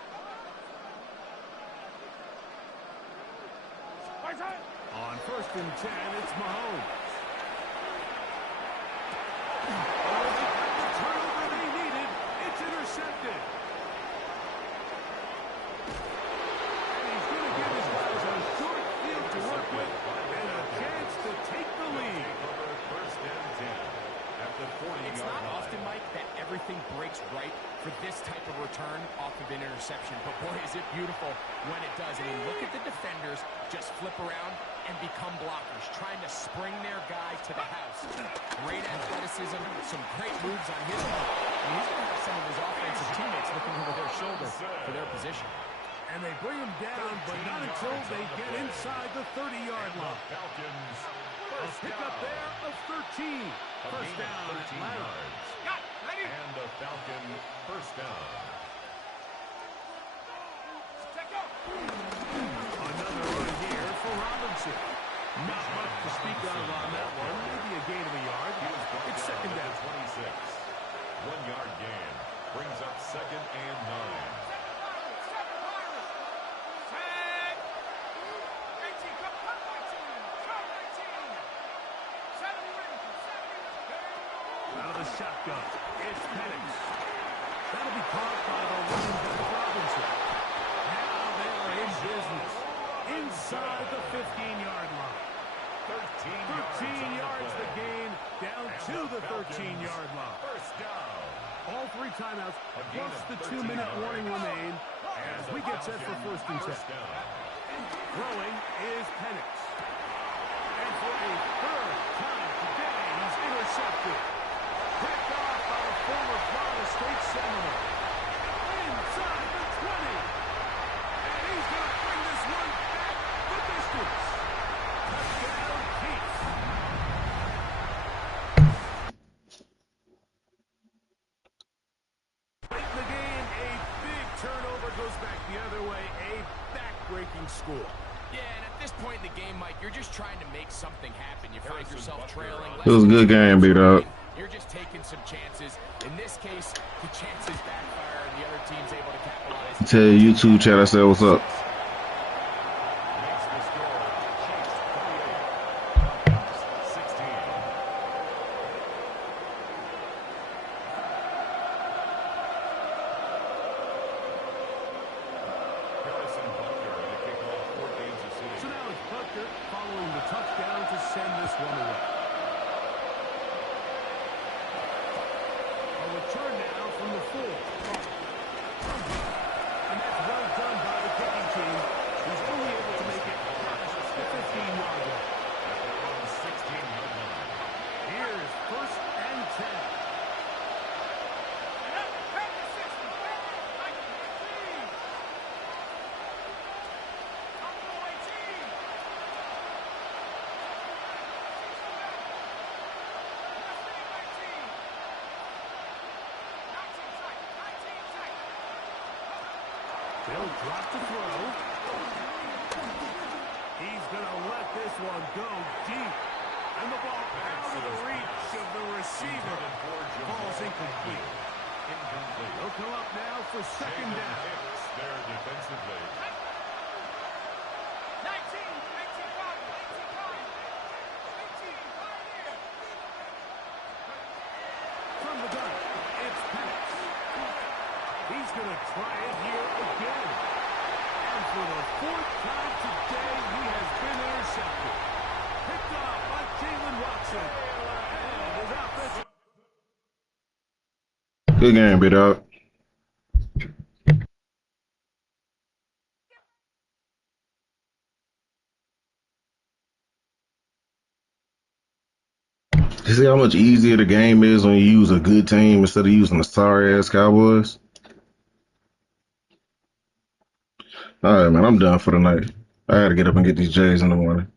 Right side! On 1st and 10, it's Mahomes. The turnover they needed. It's intercepted. And he's going to give his guys a short field to work with and a chance to take the lead. 1st and 10 at the 40-yard line. It's not often, Mike, that everything breaks right for for this type of return off of an interception. But boy, is it beautiful when it does. I mean, look at the defenders just flip around and become blockers, trying to spring their guy to the house. Great athleticism, some great moves on his part. And he's going to have some of his offensive teammates looking over their shoulder for their position. And they bring him down, but not until they get inside the 30-yard line. Falcons A pickup there of 13. First down, Atlanta. and the Falcon first down. Another run here for Robinson. Not much to speak of on that one. Maybe a gain of a yard. It's second down. 26. 1 yard gain brings up second and 9. Out of the shotgun, it's Penix. That'll be caught by the running back Robinson. Now they are in business. Inside the 15-yard line. 13 yards the gain, down to the 13-yard line. First down. All 3 timeouts, plus the 2-minute warning remain as we get set for first and 10. Throwing is Penix. And for a third time today, he's intercepted. Picked off by the former Florida State Seminole. Inside the 20. And he's going to bring this one back the distance. Touchdown, Chiefs. Late in the game, a big turnover goes back the other way. A back-breaking score. Yeah, and at this point in the game, Mike, you're just trying to make something happen. You find yourself trailing. It was a good game, B-Dog. You're just taking some chances. In this case, the chances backfire and the other team's able to capitalize. Tell your YouTube chat I said what's up. Makes the score. Chiefs 38. 16. Harrison Butker in the kickoff for Kansas City. So now it's Butker following the touchdown to send this one away. A return now from the 4. And that's well done by the kicking team, who's only able to make it past the 15-yard line. At their own 16-yard line. Here's first and 10. They'll drop to throw. He's going to let this one go deep. And the ball out of the reach of the receiver. Ball's incomplete. They'll come up now for second down. Hicks there defensively. From the gun, it's Penix. He's going to try it here again. And for the 4th time today, he has been intercepted. Picked off by Jalen Watson. And his offensive... Good game, B-Dog. You see how much easier the game is when you use a good team instead of using the sorry-ass Cowboys? All right, man, I'm done for the night. I gotta get up and get these J's in the morning.